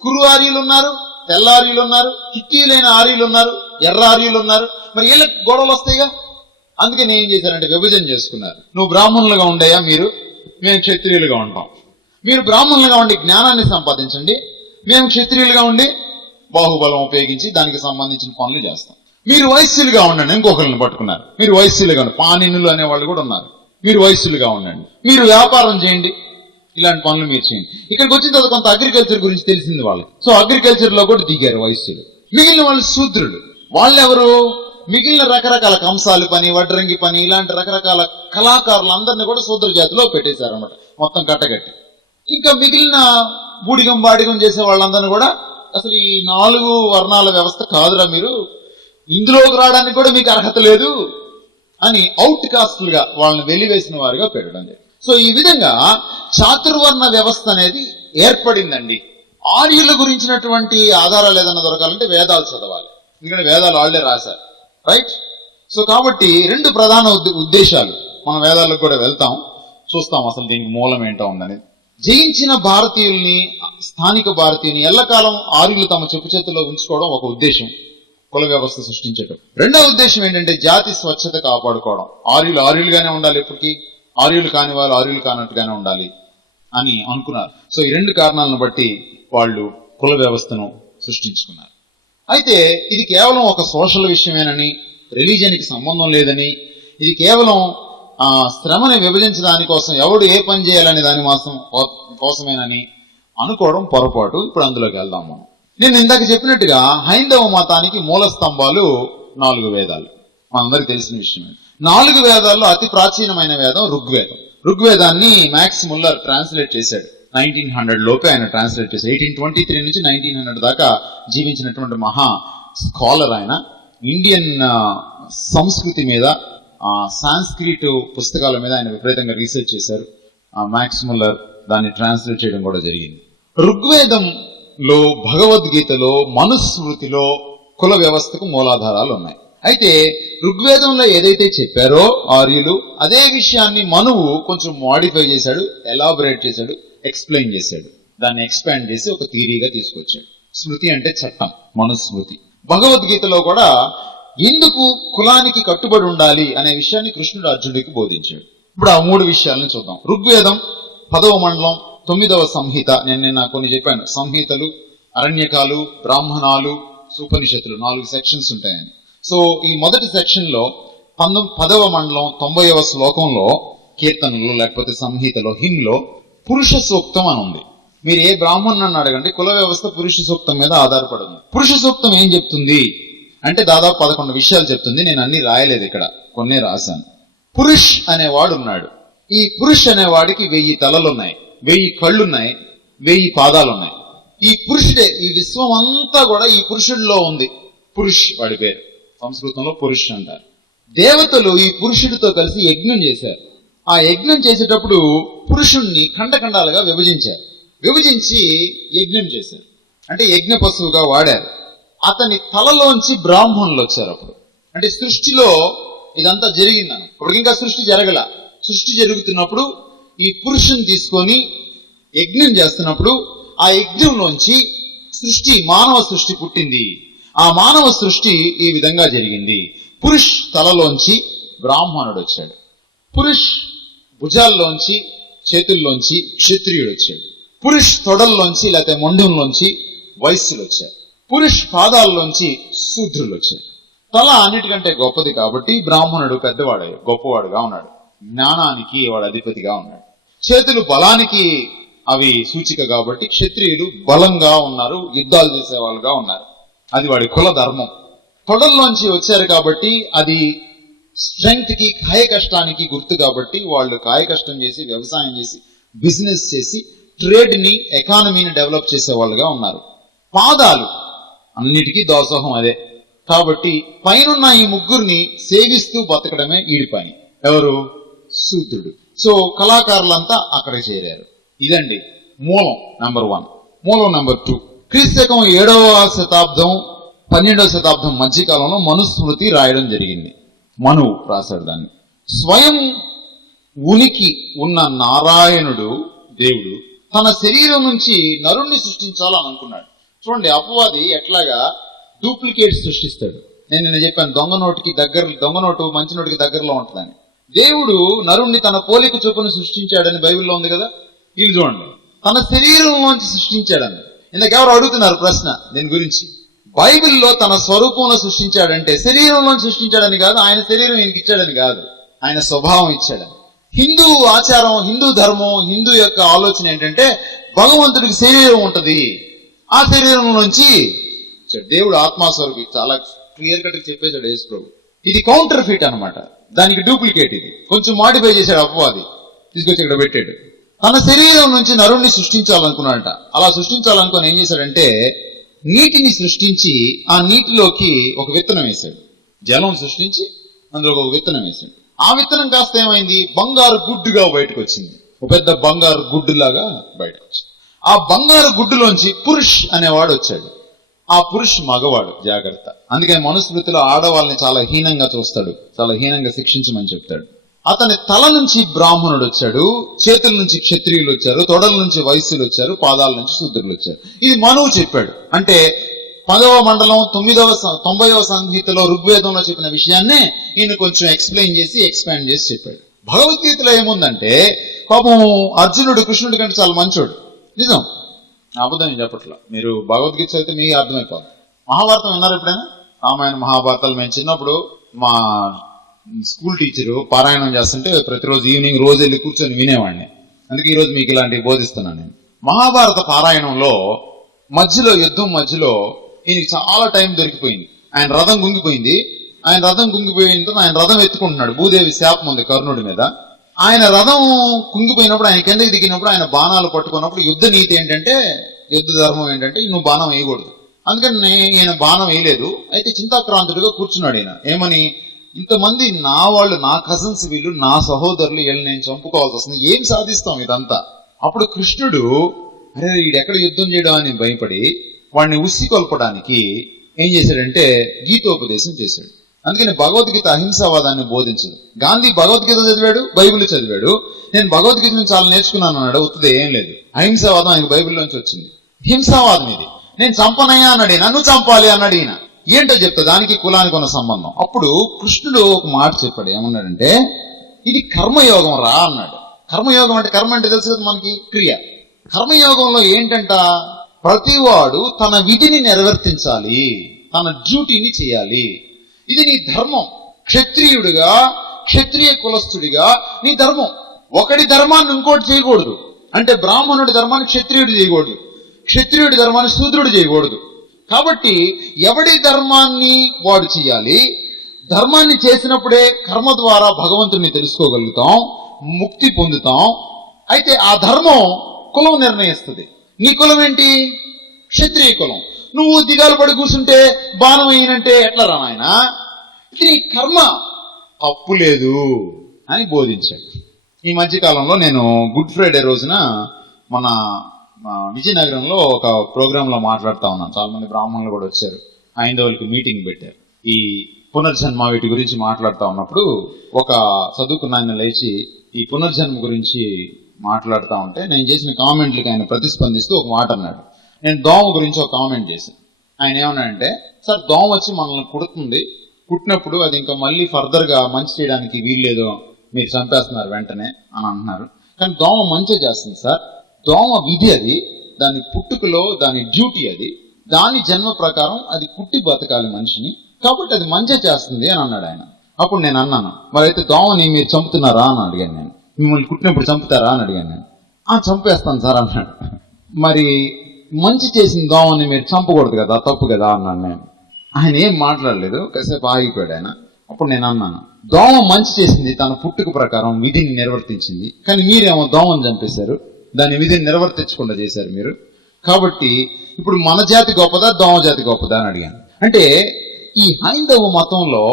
కురు ఆర్యులు ఉన్నారు, తెల్ల ఆర్యులు ఉన్నారు, కిట్టీలైన ఆర్యులు ఉన్నారు, ఎర్ర ఆర్యులు ఉన్నారు. మరి వీళ్ళకి గొడవలు వస్తాయిగా. అందుకని ఏం చేశారంటే విభజన చేసుకున్నారు. నువ్వు బ్రాహ్మణులుగా ఉండయా, మేము క్షత్రియులుగా ఉంటాం. మీరు బ్రాహ్మణులుగా ఉండి జ్ఞానాన్ని సంపాదించండి, మేము క్షత్రియులుగా ఉండి బాహుబలం ఉపయోగించి దానికి సంబంధించిన పనులు చేస్తాం. మీరు వైశ్యులుగా ఉండండి. ఇంకొకరిని పట్టుకున్నారు. మీరు వైశ్యులుగా ఉండండి. పాణినులు అనే వాళ్ళు కూడా ఉన్నారు. మీరు వైశ్యులుగా ఉండండి, మీరు వ్యాపారం చేయండి, ఇలాంటి పనులు మీరు చేయండి. ఇక్కడికి వచ్చిన తర్వాత కొంత అగ్రికల్చర్ గురించి తెలిసింది వాళ్ళకి. సో అగ్రికల్చర్ లో కూడా దిగారు వైశ్యులు. మిగిలిన వాళ్ళు శూద్రులు. వాళ్ళెవరు? మిగిలిన రకరకాల కంసాలి పని, వడ్రంగి పని, ఇలాంటి రకరకాల కళాకారులు అందరినీ కూడా శూద్ర జాతిలో పెట్టేశారు అన్నమాట, మొత్తం కట్టగట్టి. ఇంకా మిగిలిన బూడిగం బాడిగం చేసే వాళ్ళందరినీ కూడా అసలు ఈ 4 వర్ణాల వ్యవస్థ కాదురా, మీరు ఇందులోకి రావడానికి కూడా మీకు అర్హత లేదు అని అవుట్ కాస్ట్లుగా వాళ్ళని వెలివేసిన వారుగా పెట్టడం జరిగింది. సో ఈ విధంగా చాతుర్వర్ణ వ్యవస్థ అనేది ఏర్పడిందండి. ఆర్యుల గురించినటువంటి ఆధారాలు ఏదైనా దొరకాలంటే వేదాలు చదవాలి, ఎందుకంటే వేదాలు వాళ్ళే రాశారు, రైట్? సో కాబట్టి 2 ప్రధాన ఉద్దేశాలు. మనం వేదాలకు కూడా వెళ్తాం, చూస్తాం అసలు దీనికి మూలం ఏంటో ఉందని. జయించిన భారతీయుల్ని, స్థానిక భారతీయుని ఎల్లకాలం ఆర్యులు తమ చెప్పు చేతుల్లో ఉంచుకోవడం ఒక ఉద్దేశం, కుల వ్యవస్థ సృష్టించడం. రెండవ ఉద్దేశం ఏంటంటే జాతి స్వచ్ఛత కాపాడుకోవడం. ఆర్యులుగానే ఉండాలి, ఎప్పటికీ ఆర్యులు కాని వాళ్ళు ఆర్యులు కానట్టుగానే ఉండాలి అని అనుకున్నారు. సో ఈ 2 కారణాలను బట్టి వాళ్ళు కుల వ్యవస్థను సృష్టించుకున్నారు. అయితే ఇది కేవలం ఒక సోషల్ విషయమేనని, రిలీజియన్కి సంబంధం లేదని, ఇది కేవలం శ్రమని విభజించడానికి కోసం, ఎవడు ఏ పని చేయాలనే దాని కోసమేనని అనుకోవడం పొరపాటు. ఇప్పుడు అందులోకి వెళ్దాం మనం. నేను ఇందాక చెప్పినట్టుగా హైందవ మతానికి మూల స్తంభాలు 4 వేదాలు, మనందరికి తెలిసిన విషయమే. 4 వేదాల్లో అతి ప్రాచీనమైన వేదం ఋగ్వేదం. ఋగ్వేదాన్ని మ్యాక్స్ ముల్లర్ ట్రాన్స్లేట్ చేశాడు. 1900 లోపే ఆయన ట్రాన్స్లేట్ చేశాడు. 1823 నుంచి 1900 దాకా జీవించినటువంటి మహా స్కాలర్ ఆయన. ఇండియన్ సంస్కృతి మీద, సాంస్క్రిట్ పుస్తకాల మీద ఆయన విపరీతంగా రీసెర్చ్ చేశారు. మ్యాక్స్ ముల్లర్ దాన్ని ట్రాన్స్లేట్ చేయడం కూడా జరిగింది. ఋగ్వేదంలో, భగవద్గీతలో, మనుస్మృతిలో కుల వ్యవస్థకు మూలాధారాలు ఉన్నాయి. అయితే ఋగ్వేదంలో ఏదైతే చెప్పారో ఆర్యులు, అదే విషయాన్ని మనువు కొంచెం మోడిఫై చేశాడు, ఎలాబొరేట్ చేశాడు, ఎక్స్ప్లెయిన్ చేశాడు. దాన్ని ఎక్స్పాండ్ చేసి ఒక థియరీగా తీసుకొచ్చాడు. స్మృతి అంటే చట్టం, మనుస్మృతి. భగవద్గీతలో కూడా ఎందుకు కులానికి కట్టుబడి ఉండాలి అనే విషయాన్ని కృష్ణుడు అర్జునుడికి బోధించాడు. ఇప్పుడు ఆ 3 విషయాలను చూద్దాం. ఋగ్వేదం 10వ మండలం 9వ సంహిత. నేను నిన్న కొన్ని చెప్పాను. సంహితలు, అరణ్యకాలు, బ్రాహ్మణాలు, ఉపనిషత్తులు 4 సెక్షన్స్ ఉంటాయని. సో ఈ మొదటి సెక్షన్ లో 10వ మండలం 90వ శ్లోకంలో, కీర్తనలు లేకపోతే సంహితలో, హిమ్లో పురుష సూక్తం అని ఉంది. మీరు ఏ బ్రాహ్మణుని అడగండి, కుల వ్యవస్థ పురుష సూక్తం మీద ఆధారపడింది. పురుష సూక్తం ఏం చెప్తుంది అంటే దాదాపు 11 విషయాలు చెప్తుంది. నేను అన్ని రాయలేదు, ఇక్కడ కొన్నే రాశాను. పురుష్ అనేవాడు ఉన్నాడు. ఈ పురుష్ అనేవాడికి 1000 తలలున్నాయి, 1000 కళ్ళున్నాయి, 1000 పాదాలున్నాయి. ఈ పురుషుడే, ఈ విశ్వం అంతా కూడా ఈ పురుషుడిలో ఉంది. పురుష్ వాడి పేరు, సంస్కృతంలో పురుష్ అంటారు. దేవతలు ఈ పురుషుడితో కలిసి యజ్ఞం చేశారు. ఆ యజ్ఞం చేసేటప్పుడు పురుషుణ్ణి ఖండఖండాలుగా విభజించి యజ్ఞం చేశారు. అంటే యజ్ఞ పశువుగా వాడారు. అతని తలలోంచి బ్రాహ్మణులు వచ్చారు. అప్పుడు అంటే సృష్టిలో ఇదంతా జరిగిందను. ఇప్పుడు ఇంకా సృష్టి జరగల. సృష్టి జరుగుతున్నప్పుడు ఈ పురుషుని తీసుకొని యజ్ఞం చేస్తున్నప్పుడు ఆ యజ్ఞంలోంచి మానవ సృష్టి పుట్టింది. ఆ మానవ సృష్టి ఈ విధంగా జరిగింది. పురుష్ తలలోంచి బ్రాహ్మణుడు వచ్చాడు. పురుష్ భుజాల్లోంచి, చేతుల్లోంచి క్షత్రియుడు వచ్చాడు. పురుష్ తొడల్లోంచి లేకపోతే మొండంలోంచి వైశ్యులు వచ్చారు. పురుష్ పాదాల్లోంచి శూద్రులు వచ్చారు. తల అన్నిటికంటే గొప్పది కాబట్టి బ్రాహ్మణుడు గొప్పవాడుగా ఉన్నాడు. జ్ఞానానికి వాడు అధిపతిగా ఉన్నాడు. చేతులు బలానికి అవి సూచిక కాబట్టి క్షత్రియులు బలంగా ఉన్నారు, యుద్ధాలు చేసే వాళ్ళుగా ఉన్నారు. అది వాడి కుల ధర్మం. తొడల్లోంచి వచ్చారు కాబట్టి అది స్ట్రెంగ్త్ కి, కాయ కష్టానికి గుర్తు కాబట్టి వాళ్ళు కాయ కష్టం చేసి, వ్యవసాయం చేసి, బిజినెస్ చేసి, ట్రేడ్ ని, ఎకానమీని డెవలప్ చేసే వాళ్ళుగా ఉన్నారు. పాదాలు అన్నిటికీ దాసోహం అదే. కాబట్టి పైనున్న ఈ ముగ్గురిని సేవిస్తూ బతకడమే ఈడి పని. ఎవరు? శూద్రుడు. సో కళాకారులంతా అక్కడ చేరారు. ఇదండి మూలం నెంబర్ 1. మూలం నెంబర్ 2, క్రీస్తకం 7వ శతాబ్దం 12వ శతాబ్దం మధ్యకాలంలో మనుస్మృతి రాయడం జరిగింది. మనువు రాశాడు దాన్ని. స్వయం ఉనికి ఉన్న నారాయణుడు దేవుడు తన శరీరం నుంచి నరుణ్ణి సృష్టించాలని అనుకున్నాడు. చూడండి, అపవాది ఎట్లాగా డూప్లికేట్ సృష్టిస్తాడు. నేను చెప్పాను, దొంగ నోటు మంచి నోటికి దగ్గరలో ఉంటుందని. దేవుడు నరుణ్ణి తన పోలిక చొప్పున సృష్టించాడని బైబిల్లో ఉంది కదా. ఇది చూడండి, తన శరీరంలోంచి సృష్టించాడని. ఇందాకెవరు అడుగుతున్నారు ప్రశ్న దీని గురించి. బైబిల్లో తన స్వరూపంలో సృష్టించాడంటే శరీరంలో సృష్టించాడని కాదు, ఆయన శరీరం ఈయనకి ఇచ్చాడని కాదు, ఆయన స్వభావం ఇచ్చాడని. హిందూ ఆచారం, హిందూ ధర్మం, హిందూ యొక్క ఆలోచన ఏంటంటే భగవంతుడికి శరీరం ఉంటది, ఆ శరీరం నుంచి దేవుడు ఆత్మస్వరూపి. చాలా క్లియర్ కట్ చెప్పేశాడు యేసు ప్రభు. ఇది కౌంటర్ ఫిట్ అనమాట, దానికి డూప్లికేట్. ఇది కొంచెం మాడిఫై చేశాడు అపవాది, తీసుకొచ్చి ఇక్కడ పెట్టాడు. తన శరీరం నుంచి నరుణ్ణి సృష్టించాలనుకున్నాడట. అలా సృష్టించాలనుకుని ఏం చేశాడంటే నీటిని సృష్టించి ఆ నీటిలోకి ఒక విత్తనం వేశాడు. జలం సృష్టించి అందులో ఒక విత్తనం వేశాడు. ఆ విత్తనం కాస్త ఏమైంది, బంగారు గుడ్డుగా బయటకు వచ్చింది. ఒక పెద్ద బంగారు గుడ్డులాగా బయటకు వచ్చింది. ఆ బంగారు గుడ్డులోంచి పురుష్ అనేవాడు వచ్చాడు. ఆ పురుష్ మగవాడు, జాగ్రత్త. అందుకని మనుస్మృతిలో ఆడవాళ్ళని చాలా హీనంగా చూస్తాడు, చాలా హీనంగా శిక్షించమని చెప్తాడు. అతని తల నుంచి బ్రాహ్మణుడు వచ్చాడు, చేతుల నుంచి క్షత్రియులు వచ్చారు, తొడల నుంచి వైశ్యులు వచ్చారు, పాదాల నుంచి శూద్రులు వచ్చారు. ఇది మనువు చెప్పాడు. అంటే 10వ మండలం 90వ సంహితలో ఋగ్వేదంలో చెప్పిన విషయాన్నే ఈయన కొంచెం ఎక్స్ప్లెయిన్ చేసి ఎక్స్పాండ్ చేసి చెప్పాడు. భగవద్గీతలో ఏముందంటే పాపం అర్జునుడు కృష్ణుడి కంటే చాలా మంచోడు. నిజం, అబద్ధం చెప్పట్లా. మీరు భగవద్గీత చదివితే మీకు అర్థమైపోతుంది. మహాభారతం విన్నారు ఎప్పుడైనా? రామాయణ మహాభారతాలు మేము చిన్నప్పుడు మా స్కూల్ టీచరు పారాయణం చేస్తుంటే ప్రతిరోజు ఈవినింగ్ రోజు వెళ్ళి కూర్చొని వినేవాడిని. అందుకే ఈరోజు మీకు ఇలాంటివి బోధిస్తున్నాను నేను. మహాభారత పారాయణంలో మధ్యలో, యుద్ధం మధ్యలో ఈయనకి చాలా టైం దొరికిపోయింది. ఆయన రథం గుంగిపోయింది. ఆయన రథం ఎత్తుకుంటున్నాడు. భూదేవి శాపం ఉంది కర్ణుడి మీద. ఆయన రథం కుంగిపోయినప్పుడు, ఆయన కిందకి దిగినప్పుడు, ఆయన బాణాలు పట్టుకున్నప్పుడు యుద్ధ నీతి ఏంటంటే, యుద్ధ ధర్మం ఏంటంటే నువ్వు బాణం వేయకూడదు. అందుకని ఈయన బాణం వేయలేదు. అయితే చింతాక్రాంతుడిగా కూర్చున్నాడు ఈయన. ఏమని, ఇంతమంది నా వాళ్ళు, నా కజిన్స్, వీళ్ళు నా సహోదరులు, వీళ్ళని నేను చంపుకోవాల్సి వస్తుంది, ఏం సాధిస్తాం ఇదంతా. అప్పుడు కృష్ణుడు అరే వీడు ఎక్కడ యుద్ధం చేయడం అని భయపడి వాడిని ఉసికొల్పడానికి ఏం చేశాడంటే గీతోపదేశం చేశాడు. అందుకని భగవద్గీత అహింసావాదాన్ని బోధించదు. గాంధీ భగవద్గీత చదివాడు, బైబిల్ చదివాడు. నేను భగవద్గీత నుంచి చాలా నేర్చుకున్నాను అన్నాడు. అవుతుంది, ఏం లేదు. అహింసావాదం ఆయన బైబిల్లోంచి వచ్చింది. హింసావాదం ఇది. నేను చంపనయ్యా అన్నాడు ఈయన, నువ్వు చంపాలి అన్నాడు ఈయన. ఏంటో చెప్తా, దానికి కులానికి ఉన్న సంబంధం. అప్పుడు కృష్ణుడు ఒక మాట చెప్పాడు. ఏమన్నాడంటే ఇది కర్మయోగం రా అన్నాడు. కర్మయోగం అంటే, కర్మ అంటే తెలుసు కదా మనకి, క్రియ. కర్మయోగంలో ఏంటంట, ప్రతివాడు తన విధిని నిర్వర్తించాలి, తన డ్యూటీని చేయాలి. ఇది నీ ధర్మం. క్షత్రియుడిగా, క్షత్రియ కులస్థుడిగా నీ ధర్మం. ఒకటి ధర్మాన్ని ఇంకోటి చేయకూడదు. అంటే బ్రాహ్మణుడి ధర్మాన్ని క్షత్రియుడు చేయకూడదు, క్షత్రియుడి ధర్మాన్ని శూద్రుడు చేయకూడదు. కాబట్టి ఎవడి ధర్మాన్ని వాడు చేయాలి. ధర్మాన్ని చేసినప్పుడే కర్మ ద్వారా భగవంతుడిని తెలుసుకోగలుగుతాం, ముక్తి పొందుతాం. అయితే ఆ ధర్మం కులం నిర్ణయిస్తుంది. నీ కులం ఏంటి? క్షత్రియ కులం. నువ్వు దిగాలు పడి కూర్చుంటే బాణం అయినంటే ఎట్లా రా నాయన, ఇది నీ కర్మ, తప్పు లేదు అని బోధించాడు. ఈ మధ్యకాలంలో నేను గుడ్ ఫ్రైడే రోజున మన విజయనగరంలో ఒక ప్రోగ్రామ్ లో మాట్లాడుతా ఉన్నాను. చాలా మంది బ్రాహ్మణులు కూడా వచ్చారు. హైందవులకి మీటింగ్ పెట్టారు. ఈ పునర్జన్మ వీటి గురించి మాట్లాడుతూ ఉన్నప్పుడు ఒక చదువుకున్న ఆయన లేచి ఈ పునర్జన్మ గురించి మాట్లాడుతూ ఉంటే నేను చేసిన కామెంట్లకి ఆయన ప్రతిస్పందిస్తూ ఒక మాట అన్నాడు. నేను దోమ గురించి ఒక కామెంట్ చేశాను. ఆయన ఏమన్నాడంటే, సార్ దోమ వచ్చి మనల్ని కుడుతుంది, కుట్టినప్పుడు అది ఇంకా మళ్ళీ ఫర్దర్ గా మంచి చేయడానికి వీల్లేదు, మీరు చంపేస్తున్నారు వెంటనే అని అంటున్నారు. కానీ దోమ మంచి చేస్తుంది సార్, దోమ విధి అది, దాని పుట్టుకలో దాని డ్యూటీ అది, దాని జన్మ ప్రకారం అది కుట్టి బతకాలి మనిషిని, కాబట్టి అది మంచి చేస్తుంది అని అన్నాడు ఆయన. అప్పుడు నేను అన్నాను, మరి అయితే దోమని మీరు చంపుతున్నారా అని అడిగాను. నేను మిమ్మల్ని కుట్టినప్పుడు చంపుతారా అని అడిగాను. నేను చంపేస్తాను సార్ అన్నాడు. మరి మంచి చేసిన దోమని మీరు చంపకూడదు కదా, తప్పు కదా అన్నాను నేను. ఆయన ఏం మాట్లాడలేదు, కాసేపు ఆగిపోయాడు ఆయన. అప్పుడు నేను అన్నాను, దోమ మంచి చేసింది, తన పుట్టుక ప్రకారం విధిని నిర్వర్తించింది, కానీ మీరేమో దోమని చంపేశారు, దాని విధిని నిర్వర్తించకుండా చేశారు మీరు. కాబట్టి ఇప్పుడు మన జాతి గొప్పదా, దోమ జాతి గొప్పదా అని అడిగాను. అంటే ఈ హైందవ మతంలో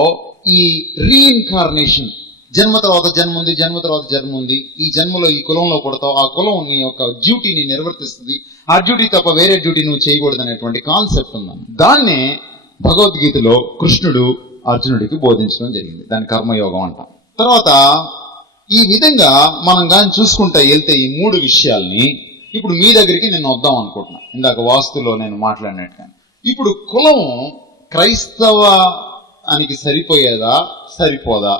ఈ రీఇన్కార్నేషన్, జన్మ తర్వాత జన్మ ఉంది, జన్మ తర్వాత జన్మ ఉంది, ఈ జన్మలో ఈ కులంలో పుడతావు, ఆ కులం నీ యొక్క డ్యూటీని నిర్వర్తిస్తుంది, ఆ డ్యూటీ తప్ప వేరే డ్యూటీ నువ్వు చేయకూడదు అనేటువంటి కాన్సెప్ట్ ఉందని, దాన్నే భగవద్గీతలో కృష్ణుడు అర్జునుడికి బోధించడం జరిగింది. దాని కర్మయోగం అంటాం. తర్వాత ఈ విధంగా మనం కానీ చూసుకుంటా వెళ్తే ఈ 3 విషయాల్ని ఇప్పుడు మీ దగ్గరికి నేను వద్దాం అనుకుంటున్నా. ఇందాక వాస్తులో నేను మాట్లాడినట్టుగా ఇప్పుడు కులం క్రైస్తవానికి సరిపోయేదా సరిపోదా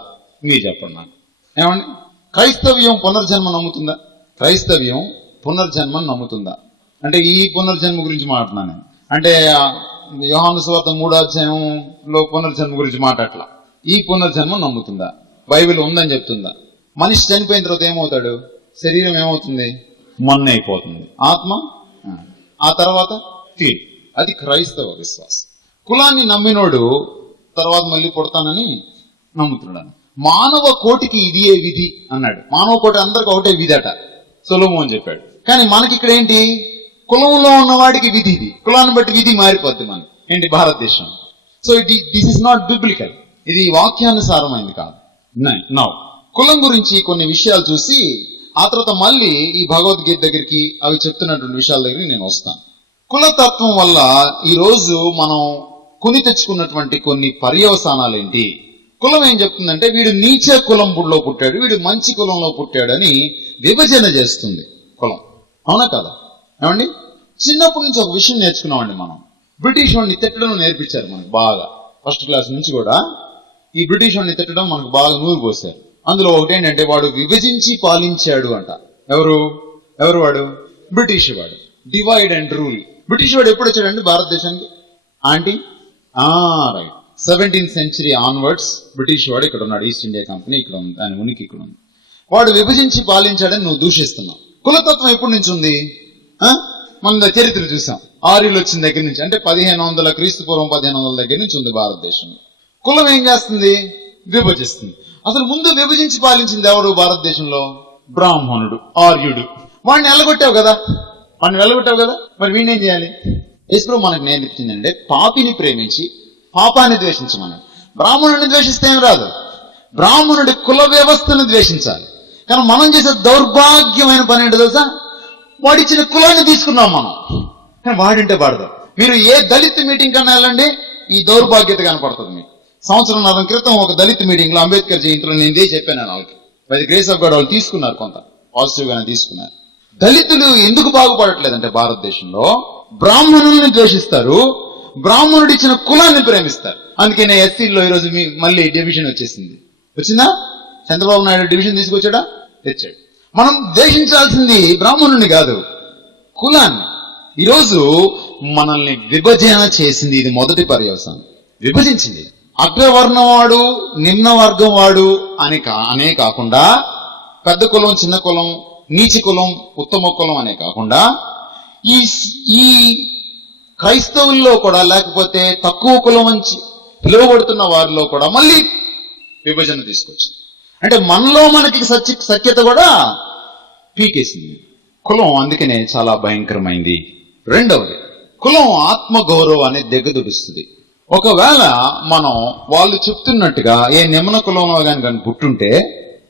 మీరు చెప్పండి నాకు. ఏమండి, క్రైస్తవ్యం పునర్జన్మ నమ్ముతుందా? క్రైస్తవ్యం పునర్జన్మ నమ్ముతుందా? అంటే ఈ పునర్జన్మ గురించి మాట్లాడుతున్నాను నేను. అంటే యోహాను సువార్త 3వ అధ్యాయంలో పునర్జన్మ గురించి మాట్లాడట్లా. ఈ పునర్జన్మ నమ్ముతుందా? బైబిల్ ఉందని చెప్తుందా? మనిషి చనిపోయిన తర్వాత ఏమవుతాడు? శరీరం ఏమవుతుంది? మన్ను అయిపోతుంది. ఆత్మ ఆ తర్వాత తీరు. అది క్రైస్తవ విశ్వాసం. కులాన్ని నమ్మినోడు తర్వాత మళ్ళీ పుడతానని నమ్ముతున్నాడు. మానవ కోటికి ఇదియే విధి అన్నాడు. మానవ కోటి అందరికి ఒకటే విధి అట సొలొమోను చెప్పాడు. కానీ మనకి ఇక్కడ ఏంటి? కులంలో ఉన్నవాడికి విధి ఇది. కులాన్ని బట్టి విధి మారిపోద్ది మనకి ఏంటి భారతదేశం. So this is not biblical. ఇది వాక్యానుసారమైంది కాదు. నౌ కులం గురించి కొన్ని విషయాలు చూసి ఆ తర్వాత మళ్ళీ ఈ భగవద్గీత దగ్గరికి అవి చెప్తున్నటువంటి విషయాల దగ్గరికి నేను వస్తాను. కులతత్వం వల్ల ఈ రోజు మనం కొని తెచ్చుకున్నటువంటి కొన్ని పర్యవసానాలు ఏంటి? కులం ఏం చెప్తుందంటే వీడు నీచ కులంలో పుట్టాడు, వీడు మంచి కులంలో పుట్టాడు అని విభజన చేస్తుంది కులం. అవునా కదా? ఏమండి, చిన్నప్పటి నుంచి ఒక విషయం నేర్చుకున్నామండి మనం. బ్రిటిష్ వాడిని తిట్టడం నేర్పించారు మనకు బాగా. ఫస్ట్ క్లాస్ నుంచి కూడా ఈ బ్రిటిష్ వాడిని తిట్టడం మనకు బాగా నూరు పోసారు. అందులో ఒకటి ఏంటంటే వాడు విభజించి పాలించాడు అంట. ఎవరు వాడు? బ్రిటిష్ వాడు. Divide and rule. బ్రిటిష్ వాడు ఎప్పుడు వచ్చాడండి భారతదేశానికి? Aunty right 17th century onwards British వాడు ఇక్కడ ఉన్నాడు. ఈస్ట్ ఇండియా కంపెనీ ఇక్కడ ఉంది, దాని ఉనికి ఇక్కడ ఉంది. వాడు విభజించి పాలించాడని నువ్వు దూషిస్తున్నావు. కులతత్వం ఎప్పటి నుంచి ఉంది? మన చరిత్ర చూసాం. ఆర్యులు వచ్చిన దగ్గర నుంచి, అంటే 1500 క్రీస్తుపూర్వం 1500 దగ్గర నుంచి ఉంది భారతదేశంలో. కులం ఏం చేస్తుంది? విభజిస్తుంది. అసలు ముందు విభజించి పాలించింది ఎవరు భారతదేశంలో? బ్రాహ్మణుడు, ఆర్యుడు. వాడిని వెళ్ళగొట్టావు కదా. మరి వీడిని ఏం చేయాలి? యేసు మనకు నేర్పించిందంటే పాపిని ప్రేమించి పాపాన్ని ద్వేషించమని. బ్రాహ్మణుడిని ద్వేషిస్తే ఏం రాదు, బ్రాహ్మణుడి కుల వ్యవస్థను ద్వేషించాలి. కానీ మనం చేసే దౌర్భాగ్యమైన పని ఏంటో తెలుసా? వాడిచ్చిన కులాన్ని తీసుకున్నాం మనం, కానీ వాడింటే పడదు. మీరు ఏ దళిత్ మీటింగ్ కన్నా వెళ్ళండి, ఈ దౌర్భాగ్యత కనపడుతుంది మీకు. సంవత్సరంన్నర క్రితం ఒక దళిత్ మీటింగ్ లో అంబేద్కర్ జయంతిలో నేను ఇదే చెప్పాను వాళ్ళకి. By the grace of God వాళ్ళు తీసుకున్నారు, కొంత పాజిటివ్ గానే తీసుకున్నారు. దళితులు ఎందుకు బాగుపడట్లేదంటే భారతదేశంలో బ్రాహ్మణుల్ని ద్వేషిస్తారు, బ్రాహ్మణుడు ఇచ్చిన కులాన్ని ప్రేమిస్తారు. అందుకనే ఎస్సీల్లో ఈరోజు మళ్ళీ డివిజన్ వచ్చేసింది. వచ్చిందా? చంద్రబాబు నాయుడు డివిజన్ తీసుకొచ్చాడా? తెచ్చాడు. మనం ద్వేషించాల్సింది బ్రాహ్మణుని కాదు, కులాన్ని. ఈరోజు మనల్ని విభజన చేసింది. ఇది మొదటి పర్యవసానం. విభజించింది. అగ్రవర్ణం వాడు, నిమ్న వర్గం వాడు అనే కాకుండా, పెద్ద కులం, చిన్న కులం, నీచి కులం, ఉత్తమ కులం అనే కాకుండా, ఈ క్రైస్తవుల్లో కూడా, లేకపోతే తక్కువ కులం అని పిలువబడుతున్న వారిలో కూడా మళ్ళీ విభజన తీసుకొచ్చింది. అంటే మనలో మనకి సఖ్యత కూడా పీకేసింది కులం. అందుకనే చాలా భయంకరమైంది. రెండవది, కులం ఆత్మగౌరవాన్ని దిగదుడుస్తుంది. ఒకవేళ మనం వాళ్ళు చెప్తున్నట్టుగా ఏ నిమ్న కులంలో కానీ పుట్టుంటే,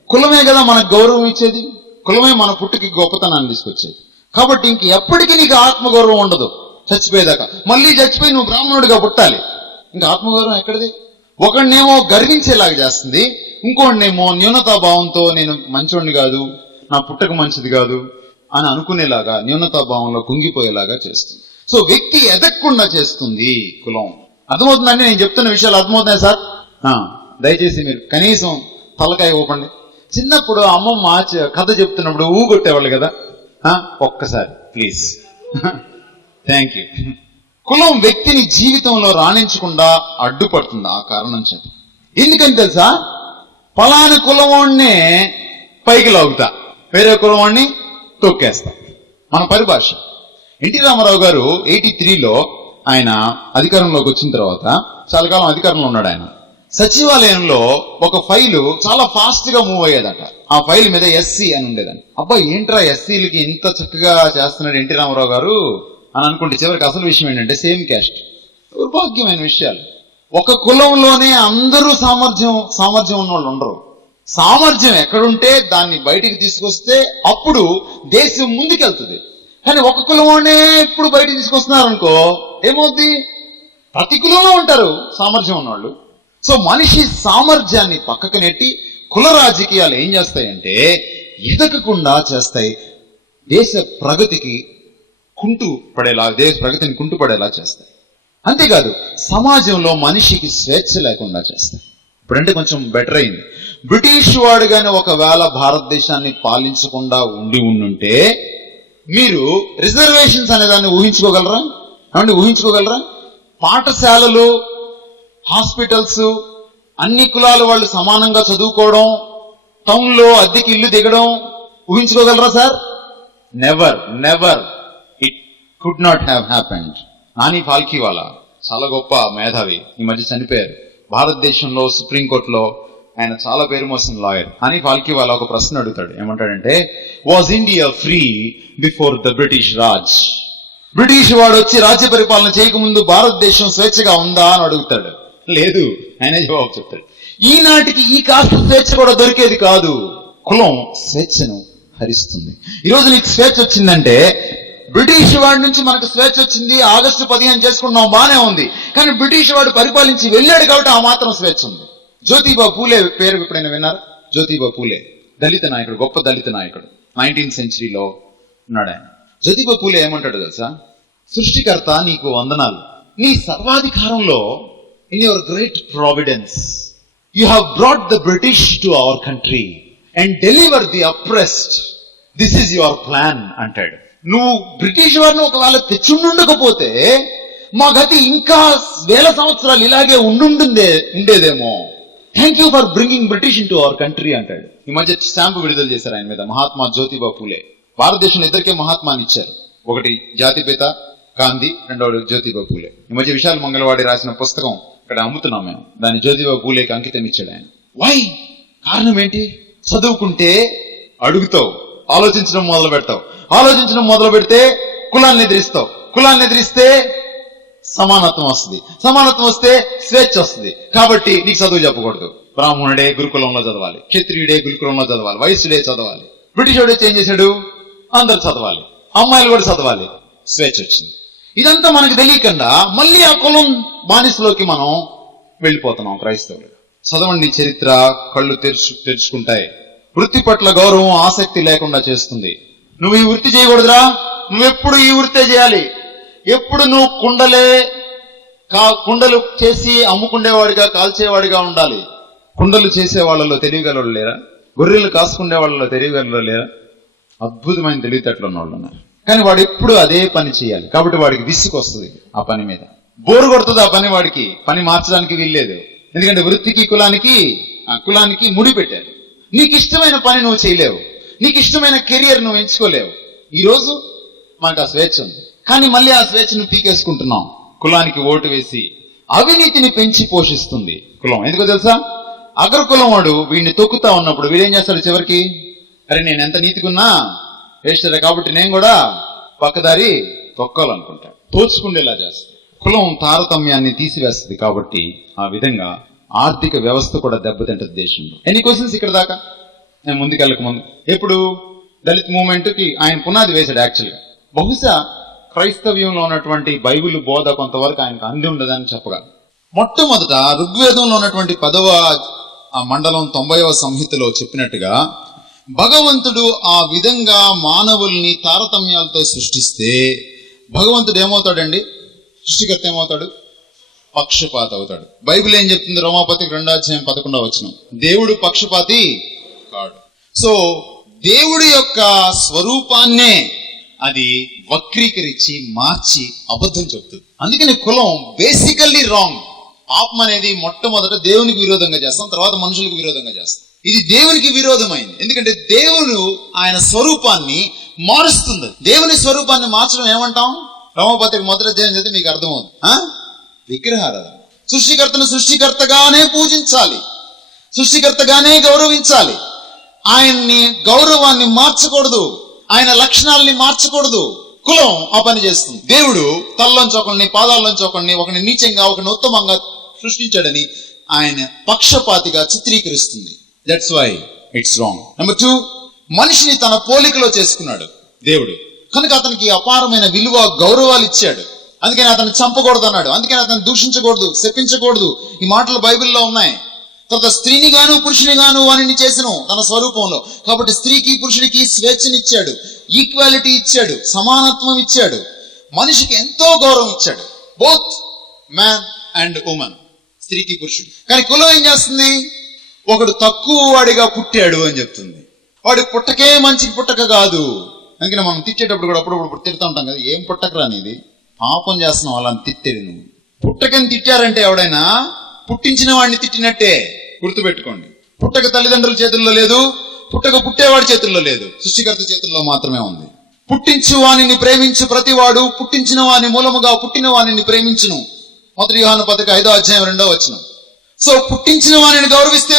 కులమే కదా మనకు గౌరవం ఇచ్చేది, కులమే మన పుట్టుకి గొప్పతనాన్ని తీసుకొచ్చేది. కాబట్టి ఇంక ఎప్పటికీ నీకు ఆత్మగౌరవం ఉండదు చచ్చిపోయేదాకా. మళ్ళీ చచ్చిపోయి నువ్వు బ్రాహ్మణుడిగా పుట్టాలి. ఇంకా ఆత్మగౌరవం ఎక్కడిది? ఒకడినేమో గర్వించేలాగా చేస్తుంది, ఇంకోడినేమో న్యూనతాభావంతో నేను మంచోడిని కాదు, నా పుట్టక మంచిది కాదు అని అనుకునేలాగా, న్యూనతాభావంలో కుంగిపోయేలాగా చేస్తుంది. సో వ్యక్తి ఎదగకుండా చేస్తుంది కులం. అర్థమవుతుందండి నేను చెప్తున్న విషయాలు? అర్థమవుతున్నాయి సార్? దయచేసి మీరు కనీసం తలకాయ ఊపండి. చిన్నప్పుడు అమ్మమ్మ కథ చెప్తున్నప్పుడు ఊగొట్టేవాళ్ళు కదా, ఒక్కసారి ప్లీజ్. Thank you. కులం వ్యక్తిని జీవితంలో రాణించకుండా అడ్డుపడుతుంది. ఆ కారణం చెప్పి ఎందుకని తెలుసా? ఫలాని కులం వాడినే పైకి లాగుతా, వేరే కులం వాడిని తొక్కేస్తా. మన పరిభాష. ఎన్టీ రామారావు గారు 83లో ఆయన అధికారంలోకి వచ్చిన తర్వాత చాలా కాలం అధికారంలో ఉన్నాడు ఆయన. సచివాలయంలో ఒక ఫైలు చాలా ఫాస్ట్ గా మూవ్ అయ్యేదట. ఆ ఫైల్ మీద ఎస్సీ అని ఉండేదని. అబ్బా ఏంట్రా ఎస్సీలకి ఇంత చక్కగా చేస్తున్నాడు ఎన్టీ రామారావు గారు అని అనుకుంటే చివరికి అసలు విషయం ఏంటంటే సేమ్ క్యాస్ట్. దుర్భాగ్యమైన విషయాలు. ఒక కులంలోనే అందరూ సామర్థ్యం ఉన్న వాళ్ళు ఉండరు. సామర్థ్యం ఎక్కడుంటే దాన్ని బయటికి తీసుకొస్తే అప్పుడు దేశం ముందుకెళ్తుంది. కానీ ఒక కులంలోనే ఇప్పుడు బయటికి తీసుకొస్తున్నారనుకో ఏమవుద్ది? ప్రతి కులంలో ఉంటారు సామర్థ్యం ఉన్నవాళ్ళు. సో మనిషి సామర్థ్యాన్ని పక్కకు నెట్టి కుల రాజకీయాలు ఏం చేస్తాయంటే ఎదగకుండా చేస్తాయి. దేశ ప్రగతిని కుంటు పడేలా చేస్తాయి. అంతేకాదు సమాజంలో మనిషికి స్వేచ్ఛ లేకుండా చేస్తాయి. ఇప్పుడంటే కొంచెం బెటర్ అయింది. బ్రిటిష్ వాడు గాని ఒకవేళ భారతదేశాన్ని పాలించకుండా ఉండుంటే మీరు రిజర్వేషన్స్ అనే దాన్ని ఊహించుకోగలరా? పాఠశాలలు, హాస్పిటల్స్, అన్ని కులాల వాళ్ళు సమానంగా చదువుకోవడం, టౌన్ లో అద్దెకి ఇల్లు దిగడం ఊహించుకోగలరా sir? Never it could not have happened. Nani Palkhivala చాలా గొప్ప మేధావి, ఈ మధ్య చనిపోయారు. భారతదేశంలో సుప్రీంకోర్టులో ఆయన చాలా పేరు మోసిన లాయర్. నాని ఫాల్కీవాలా ఒక ప్రశ్న అడుగుతాడు. ఏమంటాడంటే, was India free before the British Raj? British వాడు వచ్చి రాజ్య పరిపాలన చేయకముందు భారతదేశం స్వేచ్ఛగా ఉందా అని అడుగుతాడు. లేదు, ఆయనే జవాబు చెప్తాడు. ఈనాటికి ఈ కాస్త స్వేచ్ఛ కూడా దొరికేది కాదు. కులం స్వేచ్ఛను హరిస్తుంది. ఈరోజు నీకు స్వేచ్ఛ వచ్చిందంటే బ్రిటిష్ వాడి నుంచి మనకు స్వేచ్ఛ వచ్చింది, ఆగస్టు 15 చేసుకున్నాం, బానే ఉంది. కానీ బ్రిటిష్ వాడు పరిపాలించి వెళ్ళాడు కాబట్టి ఆ మాత్రం స్వేచ్ఛ ఉంది. జ్యోతిబా పూలే పేరు ఎప్పుడైనా విన్నారా? జ్యోతిబా పూలే దళిత నాయకుడు, గొప్ప దళిత నాయకుడు. 19th centuryలో ఉన్నాడు ఆయన. జ్యోతిబా పూలే ఏమంటాడు తెలుసా? సృష్టికర్త నీకు వందనాలు. నీ సర్వాధికారంలో in your great providence you have brought the British to our country and deliver the oppressed. This is your plan అంటాడు. నువ్వు బ్రిటిష్ వారిని ఒకవేళ తెచ్చుండకపోతే మా గతి ఇంకా వేల సంవత్సరాలు ఇలాగే ఉండేదేమో. Thank you for bringing British into our country అంటాడు. ఈ మధ్య స్టాంపు విడుదల చేశారు ఆయన మీద, మహాత్మా జ్యోతిబా పూలే. భారతదేశంలో ఇద్దరికే మహాత్మాని ఇచ్చారు. ఒకటి జాతిపిత గాంధీ, రెండోడు జ్యోతిబా పూలే. ఈ మధ్య విశాల్ మంగళవాడి రాసిన పుస్తకం ఇక్కడ అమ్ముతున్నాం మేము, దాన్ని జ్యోతిబా పూలేకి అంకితం ఇచ్చాడు ఆయన. వై? కారణం ఏంటి? చదువుకుంటే అడుగుతావు, ఆలోచించడం మొదలు పెడితే కులాన్ని ఎదిరిస్తే సమానత్వం వస్తుంది, సమానత్వం వస్తే స్వేచ్ఛ వస్తుంది. కాబట్టి నీకు చదువు చెప్పకూడదు. బ్రాహ్మణుడే గురుకులంలో చదవాలి, క్షత్రియుడే గురుకులంలో చదవాలి, వైశ్యుడే చదవాలి. బ్రిటిష్ వాడు ఏం చేశాడు? అందరు చదవాలి, అమ్మాయిలు కూడా చదవాలి. స్వేచ్ఛ వచ్చింది. ఇదంతా మనకు తెలియకుండా మళ్ళీ ఆ కులం బానిసలోకి మనం వెళ్ళిపోతున్నాం క్రైస్తవులు. చదవండి, చరిత్ర కళ్ళు తెరుచుకుంటాయి. వృత్తి పట్ల గౌరవం, ఆసక్తి లేకుండా చేస్తుంది. నువ్వు ఈ వృత్తి చేయకూడదురా, నువ్వెప్పుడు ఈ వృత్తే చేయాలి. ఎప్పుడు నువ్వు కుండలు చేసి అమ్ముకుండేవాడిగా, కాల్చేవాడిగా ఉండాలి. కుండలు చేసే వాళ్ళలో తెలియగలవాళ్ళు లేరా? గొర్రెలు కాసుకుండే వాళ్ళలో తెలియగలరు లేరా? అద్భుతమైన తెలివితేటలు ఉన్న వాళ్ళు ఉన్నారు. కానీ వాడు ఎప్పుడు అదే పని చేయాలి. కాబట్టి వాడికి విసుగు వస్తుంది, ఆ పని మీద బోరు కొడుతుంది. ఆ పని వాడికి పని మార్చడానికి వీల్లేదు. ఎందుకంటే వృత్తికి కులానికి ముడి పెట్టారు. నీకు ఇష్టమైన పని నువ్వు చేయలేవు, నీకు ఇష్టమైన కెరియర్ నువ్వు ఎంచుకోలేవు. ఈరోజు మనకు ఆ స్వేచ్ఛ ఉంది, కానీ మళ్ళీ ఆ స్వేచ్ఛను పీకేసుకుంటున్నాం. కులానికి ఓటు వేసి అవినీతిని పెంచి పోషిస్తుంది కులం. ఎందుకో తెలుసా? అగ్రకులం వాడు వీడిని తొక్కుతా ఉన్నప్పుడు వీడేం చేస్తాడు చివరికి? అరే నేను ఎంత నీతికున్నా వేస్తాడు కాబట్టి నేను కూడా పక్కదారి తొక్కాలనుకుంటాడు, తోచుకుండేలా చేస్తాడు. కులం తారతమ్యాన్ని తీసివేస్తుంది. కాబట్టి ఆ విధంగా ఆర్థిక వ్యవస్థ కూడా దెబ్బతింటది దేశంలో. ఎన్ని క్వశ్చన్స్ ఇక్కడ దాకా నేను ముందుకెళ్ళక ముందు. ఎప్పుడు దళిత్ మూవ్మెంట్ కి ఆయన పునాది వేశాడు. యాక్చువల్గా బహుశా క్రైస్తవ్యంలో ఉన్నటువంటి బైబిల్ బోధ కొంతవరకు ఆయనకు అంది ఉండదని చెప్పగలను. మొట్టమొదట ఋగ్వేదంలో ఉన్నటువంటి 10వ మండలం 90వ సంహితలో చెప్పినట్టుగా భగవంతుడు ఆ విధంగా మానవుల్ని తారతమ్యాలతో సృష్టిస్తే భగవంతుడు ఏమవుతాడండి? సృష్టికర్త ఏమవుతాడు? పక్షపాతి అవుతాడు. బైబిల్ ఏం చెప్తుంది? రోమాపత్రిక 2:11 దేవుడు పక్షపాతి కాడు. సో దేవుడి యొక్క స్వరూపాన్నే అది వక్రీకరించి మార్చి అబద్ధం చెప్తుంది. అందుకని కులం బేసికల్లీ రాంగ్. పాపం అనేది మొట్టమొదట దేవునికి విరోధంగా చేస్తాం, తర్వాత మనుషులకు విరోధంగా చేస్తాం. ఇది దేవునికి విరోధమైంది. ఎందుకంటే దేవుడు ఆయన స్వరూపాన్ని మారుస్తుంది. దేవుని స్వరూపాన్ని మార్చడం ఏమంటాం? రోమపత్రిక మొదటి అధ్యాయం చదివితే మీకు అర్థమవుతుంది. విగ్రహారాధన. సృష్టికర్తను సృష్టికర్తగానే పూజించాలి, సృష్టికర్తగానే గౌరవించాలి. ఆయన్ని గౌరవాన్ని మార్చకూడదు, ఆయన లక్షణాలని మార్చకూడదు. కులం ఆ పని చేస్తుంది. దేవుడు తల్లోంచి ఒకరిని, పాదాల్లోంచి ఒకరిని నీచంగా, ఒకరిని ఉత్తమంగా సృష్టించాడని ఆయన పక్షపాతిగా చిత్రీకరిస్తుంది. That's why it's wrong. Number 2, మనిషిని తన పోలికలో చేసుకున్నాడు దేవుడు. కనుక అతనికి అపారమైన విలువ, గౌరవాలు ఇచ్చాడు. అందుకని అతను చంపకూడదు అన్నాడు, అందుకని అతను దూషించకూడదు, శపించకూడదు. ఈ మాటలు బైబిల్లో ఉన్నాయి. తర్వాత స్త్రీని గాను పురుషుని గాను వానిని చేసెను తన స్వరూపంలో. కాబట్టి స్త్రీకి పురుషుడికి స్వేచ్ఛనిచ్చాడు, ఈక్వాలిటీ ఇచ్చాడు, సమానత్వం ఇచ్చాడు, మనిషికి ఎంతో గౌరవం ఇచ్చాడు. బోత్ మ్యాన్ అండ్ ఉమెన్, స్త్రీకి పురుషుడు. కానీ కులం ఏం చేస్తుంది? ఒకడు తక్కువ వాడిగా పుట్టాడు అని చెప్తుంది. వాడి పుట్టకే మంచి పుట్టక కాదు. అందుకని మనం తిట్టేటప్పుడు కూడా అప్పుడప్పుడు తిడుతూ ఉంటాం కదా, ఏం పుట్టకరా నీది, పాపం చేస్తున్నావు అలా తిట్టేది నువ్వు. పుట్టకని తిట్టారంటే ఎవడైనా పుట్టించిన వాడిని తిట్టినట్టే. గుర్తుపెట్టుకోండి, పుట్టక తల్లిదండ్రుల చేతుల్లో లేదు, పుట్టక పుట్టేవాడి చేతుల్లో లేదు, సృష్టికర్త చేతుల్లో మాత్రమే ఉంది. పుట్టించు వానిని ప్రేమించు ప్రతివాడు పుట్టించిన వాని మూలముగా పుట్టిన వానిని ప్రేమించును. మొదటి యోహాను పత్రిక 5వ అధ్యాయం 2వ వచనం. సో పుట్టించిన వానిని గౌరవిస్తే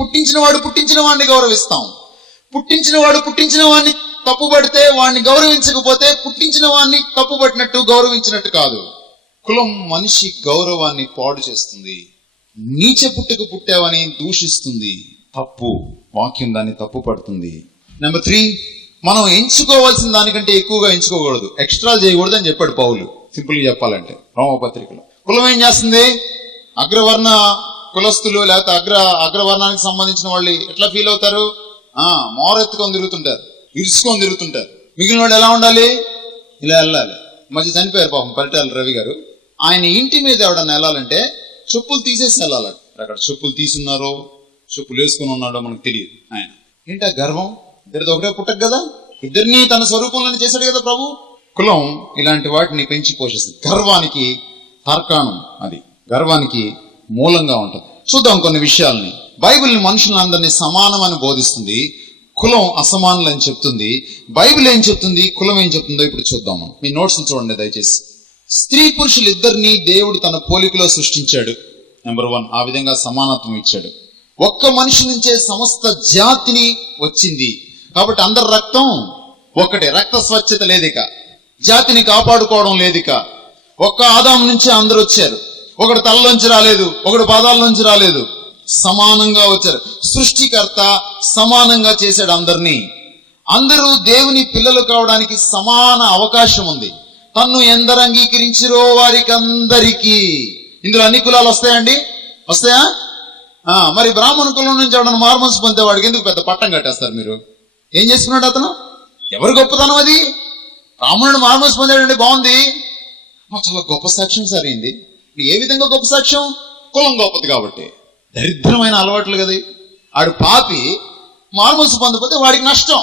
పుట్టించిన వాడు పుట్టించిన వాడిని గౌరవిస్తాం. పుట్టించిన వాడు పుట్టించిన వాడిని తప్పుపడితే, వాడిని గౌరవించకపోతే పుట్టించిన వాడిని తప్పుపట్టినట్టు, గౌరవించినట్టు కాదు. కులం మనిషి గౌరవాన్ని పాడు చేస్తుంది. నీచ పుట్టుక పుట్టావని దూషిస్తుంది. తప్పు. వాక్యం దాన్ని తప్పు పడుతుంది. నెంబర్ 3, మనం ఎంచుకోవాల్సిన దానికంటే ఎక్కువగా ఎంచుకోకూడదు, ఎక్స్ట్రా చేయకూడదు అని చెప్పాడు పౌలు. సింపుల్ గా చెప్పాలంటే రోమపత్రికలో. కులం ఏం చేస్తుంది? అగ్రవర్ణ కులస్తులు లేకపోతే అగ్రవర్ణానికి సంబంధించిన వాళ్ళు ఎట్లా ఫీల్ అవుతారు? మోరెత్తుకొని తిరుగుతుంటారు, ఇరుచుకొని తిరుగుతుంటారు. మిగిలిన వాళ్ళు ఎలా ఉండాలి? ఇలా వెళ్ళాలి. మధ్య చనిపోయారు పాపం పరిటాల రవి గారు. ఆయన ఇంటి మీద ఎవడన్నా వెళ్ళాలంటే చెప్పులు తీసేసి వెళ్ళాలంట. అక్కడ చెప్పులు తీసున్నారో చెప్పులు వేసుకుని ఉన్నాడో మనకు తెలియదు. ఆయన ఏంటా గర్వం? ఇద్దరిది ఒకటే పుట్టక కదా, ఇద్దరిని తన స్వరూపంలోనే చేశాడు కదా ప్రభు. కులం ఇలాంటి వాటిని పెంచి పోషిస్తుంది. గర్వానికి తార్కాణం, అది గర్వానికి మూలంగా ఉంటుంది. చూద్దాం కొన్ని విషయాల్ని. బైబిల్ మనుషులందరినీ సమానమని బోధిస్తుంది, కులం అసమానులు అని చెప్తుంది. బైబిల్ ఏం చెప్తుంది, కులం ఏం చెప్తుందో ఇప్పుడు చూద్దాము. మీ నోట్స్ చూడండి దయచేసి. స్త్రీ పురుషులు ఇద్దరిని దేవుడు తన పోలికలో సృష్టించాడు. నెంబర్ 1, ఆ విధంగా సమానత్వం ఇచ్చాడు. ఒక్క మనిషి నుంచే సమస్త జాతిని వచ్చింది కాబట్టి అందరి రక్తం ఒకటే. రక్త స్వచ్ఛత లేదిక, జాతిని కాపాడుకోవడం లేదిక. ఒక్క ఆదాము నుంచే అందరు వచ్చారు. ఒకడు తలలోంచి రాలేదు, ఒకడు పాదాల్లోంచి రాలేదు, సమానంగా వచ్చారు. సృష్టికర్త సమానంగా చేశాడు అందరినీ. అందరూ దేవుని పిల్లలు కావడానికి సమాన అవకాశం ఉంది. తన్ను ఎందరు అంగీకరించిరో వారికి అందరికీ. ఇందులో అన్ని కులాలు వస్తాయండి? వస్తాయా? మరి బ్రాహ్మణ కులం నుంచి ఎవడన్నా మార్మల్స్ పొందే వాడికి ఎందుకు పెద్ద పట్టం కట్టేస్తారు మీరు? ఏం చేస్తున్నాడు అతను? ఎవరు గొప్పతనం అది? బ్రాహ్మణుడు మార్మల్స్ పొందాడండి, బాగుంది, చాలా గొప్ప సాక్ష్యం సరైంది. ఏ విధంగా గొప్ప సాక్ష్యం? కులం గొప్పది కాబట్టి. దరిద్రమైన అలవాట్లు కదా. ఆడు పాపి మార్మల్స్ పొందకపోతే వాడికి నష్టం.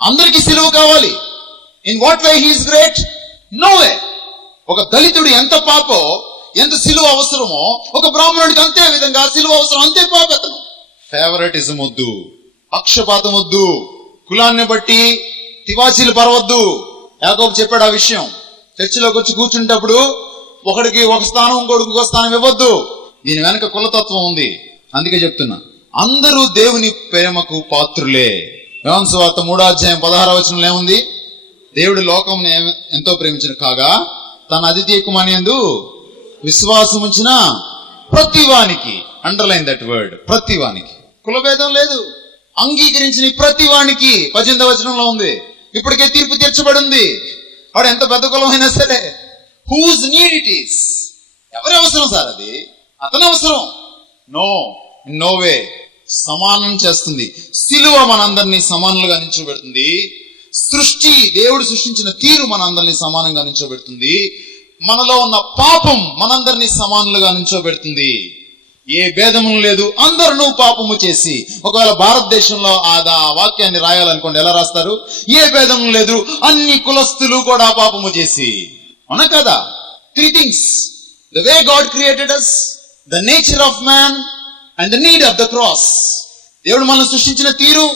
అందరికీ సిలువ కావాలి. In what way he is great? No way. ఒక దళితుడు ఎంత పాపో, ఎంత సిలువ అవసరమో, ఒక బ్రాహ్మణుడికి అంతే విధంగా సిలువ అవసరం, అంతే పాపతను. ఫేవరెటిజం వద్దు, పక్షపాతం వద్దు, కులాన్ని బట్టి తివాచీలు పరవద్దు. యాకోబు చెప్పాడు ఆ విషయం. చర్చిలోకి వచ్చి కూర్చుంటప్పుడు ఒకడికి ఒక స్థానం, ఇంకోటికి ఒక స్థానం ఇవ్వద్దు. దీని వెనక కులతత్వం ఉంది. అందుకే చెప్తున్నా, అందరూ దేవుని ప్రేమకు పాత్రులే. యోహాను సువార్త 3వ అధ్యాయం 16వ వచనంలో ఏముంది? దేవుడు లోకమును ఎంతో ప్రేమించిన కాగా తన అద్వితీయ కుమారుని యందు విశ్వాసం ఉంచిన ప్రతివానికి, అండర్లైన్ దట్ వర్డ్, ప్రతివానికి. కులభేదం లేదు. అంగీకరించిన ప్రతివానికి 18వ వచనంలో ఉంది. ఇప్పటికే తీర్పు తీర్చబడి ఉంది. వాడు ఎంత పెద్ద కులం అయినా సరే, హూజ్ నీడ్ ఇట్ ఈస్. ఎవరి అవసరం సార్ అది? అతని అవసరం. No way. సమానం చేస్తుంది. సిలువ మనందరినీ సమానులుగా నిల్చోబెడుతుంది. సృష్టి, దేవుడు సృష్టించిన తీరు మనందరినీ సమానంగా నిల్చోబెడుతుంది. మనలో ఉన్న పాపం మనందరినీ సమానులుగా నిల్చోబెడుతుంది. ఏ భేదము లేదు, అందరూ పాపము చేసి. ఒకవేళ భారతదేశంలో ఆ వాక్యాన్ని రాయాలనుకోండి, ఎలా రాస్తారు? ఏ భేదము లేదు, అన్ని కులస్తులు కూడా పాపము చేసి. అవునా కదా? 3 things: the way God created us, the nature of man, and the need of the cross. దేవుడు మనం సృష్టించిన తీరు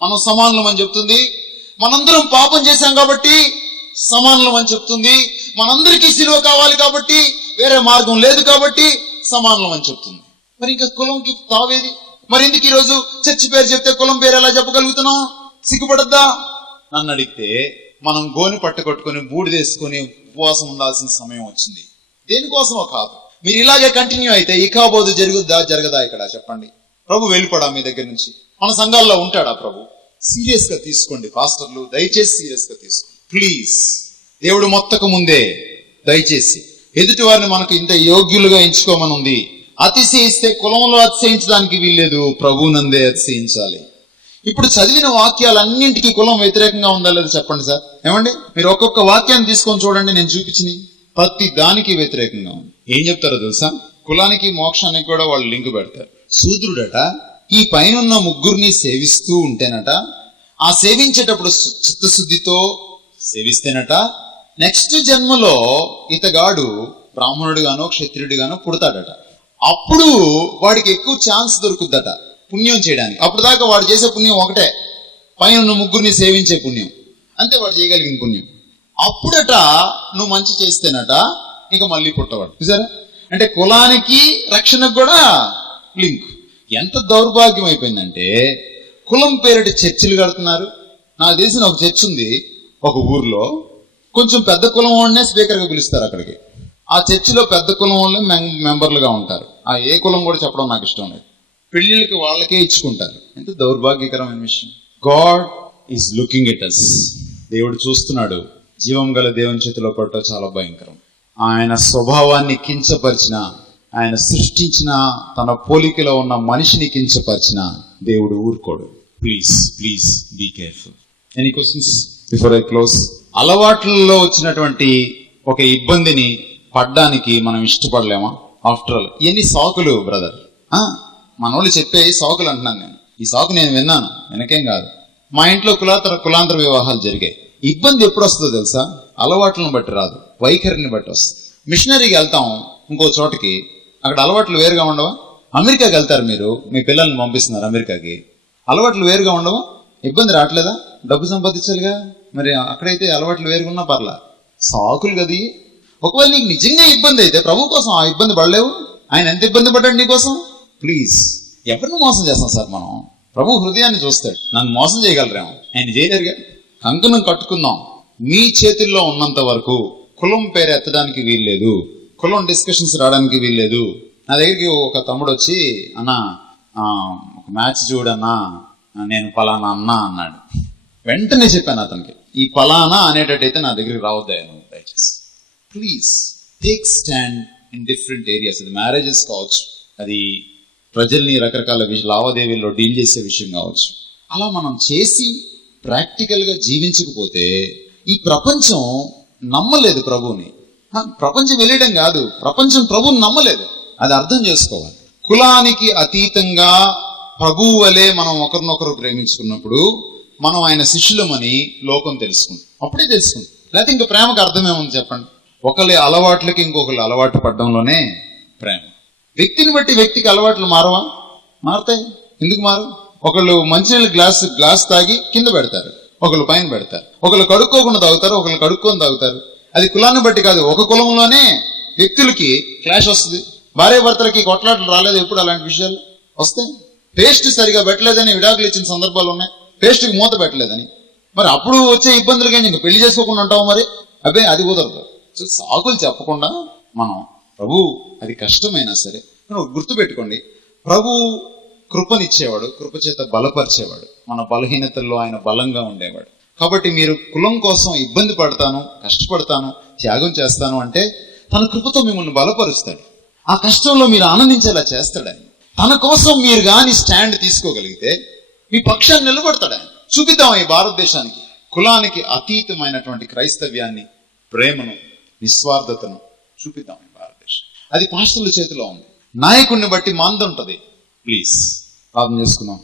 మనం సమానులం అని చెప్తుంది. మనందరం పాపం చేశాం కాబట్టి సమానులం అని చెప్తుంది. మనందరికీ సిలువ కావాలి కాబట్టి, వేరే మార్గం లేదు కాబట్టి సమానులం అని చెప్తుంది. మరి ఇంకా కులంకి తావేది? మరి ఎందుకు ఈరోజు చర్చి పేరు చెప్తే కులం పేరు ఎలా చెప్పగలుగుతున్నాం? సిగ్గుపడద్దా? నన్ను అడిగితే మనం గోని పట్టుకొట్టుకుని బూడిదేసుకుని ఉపవాసం ఉండాల్సిన సమయం వచ్చింది. దేనికోసమో కాదు. మీరు ఇలాగే కంటిన్యూ అయితే ఇకాబోధు జరుగుద్దా జరగదా ఇక్కడ చెప్పండి? ప్రభు వెళ్ళిపోడా మీ దగ్గర నుంచి? మన సంఘాల్లో ఉంటాడా ప్రభు? సీరియస్ గా తీసుకోండి పాస్టర్లు, దయచేసి సీరియస్ గా తీసుకోండి ప్లీజ్. దేవుడు మొత్తకు ముందే దయచేసి ఎదుటి వారిని మనకు ఇంత యోగ్యులుగా ఎంచుకోమని ఉంది. అతిశయిస్తే కులంలో అతిశయించడానికి వీల్లేదు, ప్రభువునందే అతిశయించాలి. ఇప్పుడు చదివిన వాక్యాలన్నింటికీ కులం వ్యతిరేకంగా ఉందా లేదా చెప్పండి సార్? ఏమండి, మీరు ఒక్కొక్క వాక్యాన్ని తీసుకొని చూడండి, నేను చూపించిన ప్రతి దానికి వ్యతిరేకంగా ఉంది. ఏం చెప్తారో తెలుసా? కులానికి మోక్షానికి కూడా వాళ్ళు లింక్ పెడతారు. శూద్రుడట ఈ పైనున్న ముగ్గురిని సేవిస్తూ ఉంటేనట, ఆ సేవించేటప్పుడు చిత్తశుద్ధితో సేవిస్తేనట, నెక్స్ట్ జన్మలో ఇతగాడు బ్రాహ్మణుడిగానో క్షత్రియుడిగానో పుడతాడట. అప్పుడు వాడికి ఎక్కువ ఛాన్స్ దొరుకుద్దట పుణ్యం చేయడానికి. అప్పుడు దాకా వాడు చేసే పుణ్యం ఒకటే, పైన ముగ్గురిని సేవించే పుణ్యం, అంతే వాడు చేయగలిగిన పుణ్యం. అప్పుడట నువ్వు మంచి చేస్తేనట ఇక మళ్ళీ పుట్టవాడు. చూసారా? అంటే కులానికి రక్షణకు కూడా లింక్. ఎంత దౌర్భాగ్యం అయిపోయిందంటే కులం పేరిట చర్చిలు కడుతున్నారు. నాకు తెలిసిన ఒక చర్చ్ ఉంది ఒక ఊర్లో, కొంచెం పెద్ద కులం వాడినే స్పీకర్గా పిలుస్తారు అక్కడికి. ఆ చర్చిలో పెద్ద కులం వాళ్ళే మెంబర్లుగా ఉంటారు. ఆ ఏ కులం కూడా చెప్పడం నాకు ఇష్టం లేదు. పెళ్లిళ్ళకి వాళ్ళకే ఇచ్చుకుంటారు. ఎంత దౌర్భాగ్యకరమైన విషయం. God is looking at us. దేవుడు చూస్తున్నాడు. జీవం గల దేవుని చేతిలో పడటం చాలా భయంకరం. ఆయన స్వభావాన్ని కించపరిచిన, ఆయన సృష్టించిన తన పోలికలో ఉన్న మనిషిని కించపరిచిన దేవుడు ఊరుకోడు. Please please be careful. Any questions before I close? అలవాట్లలో వచ్చినటువంటి ఒక ఇబ్బందిని పడ్డానికి మనం ఇష్టపడలేమా? ఆఫ్టర్ ఆల్ ఎన్ని సాకులు బ్రదర్, మనోళ్ళు చెప్పే సాకులు అంటున్నాను నేను. ఈ సాకు నేను విన్నాను, వెనకేం కాదు. మా ఇంట్లో కులాంతర వివాహాలు జరిగాయి. ఇబ్బంది ఎప్పుడు వస్తుందో తెలుసా? అలవాట్లను బట్టి రాదు, వైఖరిని బట్టి వస్తుంది. మిషనరీకి వెళ్తాం ఇంకో చోటకి, అక్కడ అలవాట్లు వేరుగా ఉండవా? అమెరికాకి వెళ్తారు మీరు, మీ పిల్లల్ని పంపిస్తున్నారు అమెరికాకి, అలవాట్లు వేరుగా ఉండవా? ఇబ్బంది రావట్లేదా? డబ్బు సంపాదించాలిగా. మరి అక్కడైతే అలవాట్లు వేరుగా ఉన్నా పర్లా, సాకులు గది. ఒకవేళ నీకు నిజంగా ఇబ్బంది అయితే ప్రభు కోసం ఆ ఇబ్బంది పడలేవు. ఆయన ఎంత ఇబ్బంది పడ్డాడు నీకోసం? ప్లీజ్, ఎవరిని మోసం చేస్తాం సార్ మనం? ప్రభు హృదయాన్ని చూస్తాడు. నన్ను మోసం చేయగలరేమో, ఆయన చేయలేరుగా. కంకణం కట్టుకుందాం. మీ చేతుల్లో ఉన్నంత వరకు కులం పేరు ఎత్తడానికి వీల్లేదు, కులం డిస్కషన్స్ రావడానికి వీల్లేదు. నా దగ్గరికి ఒక తమ్ముడు వచ్చి, అన్నా ఒక మ్యాచ్ చూడన్నా, నేను పలానా అన్నా అన్నాడు. వెంటనే చెప్పాను అతనికి, ఈ పలానా అనేటట్టయితే నా దగ్గరికి రావద్దాను దయచేసి. Please take stand in different areas. అది మ్యారేజెస్ కావచ్చు, అది ప్రజల్ని రకరకాల లావాదేవీల్లో డీల్ చేసే విషయం కావచ్చు. అలా మనం చేసి ప్రాక్టికల్గా జీవించకపోతే ఈ ప్రపంచం నమ్మలేదు ప్రభువుని. ప్రపంచం వెళ్ళడం కాదు, ప్రపంచం ప్రభువుని నమ్మలేదు. అది అర్థం చేసుకోవాలి. కులానికి అతీతంగా ప్రభువు వలె మనం ఒకరినొకరు ప్రేమించుకున్నప్పుడు మనం ఆయన శిష్యులమని లోకం తెలుసుకుంది. అప్పుడే తెలుసుకుంది. లేకపోతే ఇంకా ప్రేమకు అర్థమేముంది చెప్పండి? ఒకరి అలవాట్లకి ఇంకొకరు అలవాటు పడడంలోనే ప్రేమ. వ్యక్తిని బట్టి వ్యక్తికి అలవాట్లు మారవా? మారతాయి. ఎందుకు మారు? ఒకళ్ళు మంచినీళ్ళు గ్లాస్ తాగి కింద పెడతారు, ఒకళ్ళు పైన పెడతారు. ఒకళ్ళు కడుక్కోకుండా తాగుతారు, ఒకళ్ళు కడుక్కొని తాగుతారు. అది కులాన్ని బట్టి కాదు, ఒక కులంలోనే వ్యక్తులకి క్లాష్ వస్తుంది. భార్య భర్తలకి కొట్లాటలు రాలేదు ఎప్పుడు? అలాంటి విషయాలు వస్తాయి. పేస్ట్ సరిగా పెట్టలేదని విడాకులు ఇచ్చిన సందర్భాలు ఉన్నాయి, పేస్ట్కి మూత పెట్టలేదని. మరి అప్పుడు వచ్చే ఇబ్బందులకి ఇంకా పెళ్లి చేసుకోకుండా ఉంటావు మరి? అబ్బే, అది కుదరదు. సో సాకులు చెప్పకుండా మనం ప్రభు, అది కష్టమైనా సరే గుర్తుపెట్టుకోండి, ప్రభు కృపనిచ్చేవాడు, కృపచేత బలపరిచేవాడు. మన బలహీనతల్లో ఆయన బలంగా ఉండేవాడు. కాబట్టి మీరు కులం కోసం ఇబ్బంది పడతాను, కష్టపడతాను, త్యాగం చేస్తాను అంటే తన కృపతో మిమ్మల్ని బలపరుస్తాడు. ఆ కష్టంలో మీరు ఆనందించేలా చేస్తాడు ఆయన. తన కోసం మీరు కానీ స్టాండ్ తీసుకోగలిగితే మీ పక్షాన్ని నిలబడతాడు ఆయన. చూపిద్దాం ఈ భారతదేశానికి కులానికి అతీతమైనటువంటి క్రైస్తవ్యాన్ని, ప్రేమను, నిస్వార్థతను చూపిద్దాం ఈ భారతదేశం. అది పాస్టర్ల చేతిలో ఉంది. నాయకుడిని బట్టి మంద ఉంటుంది. ప్లీజ్ ప్రార్థన చేసుకుందాం.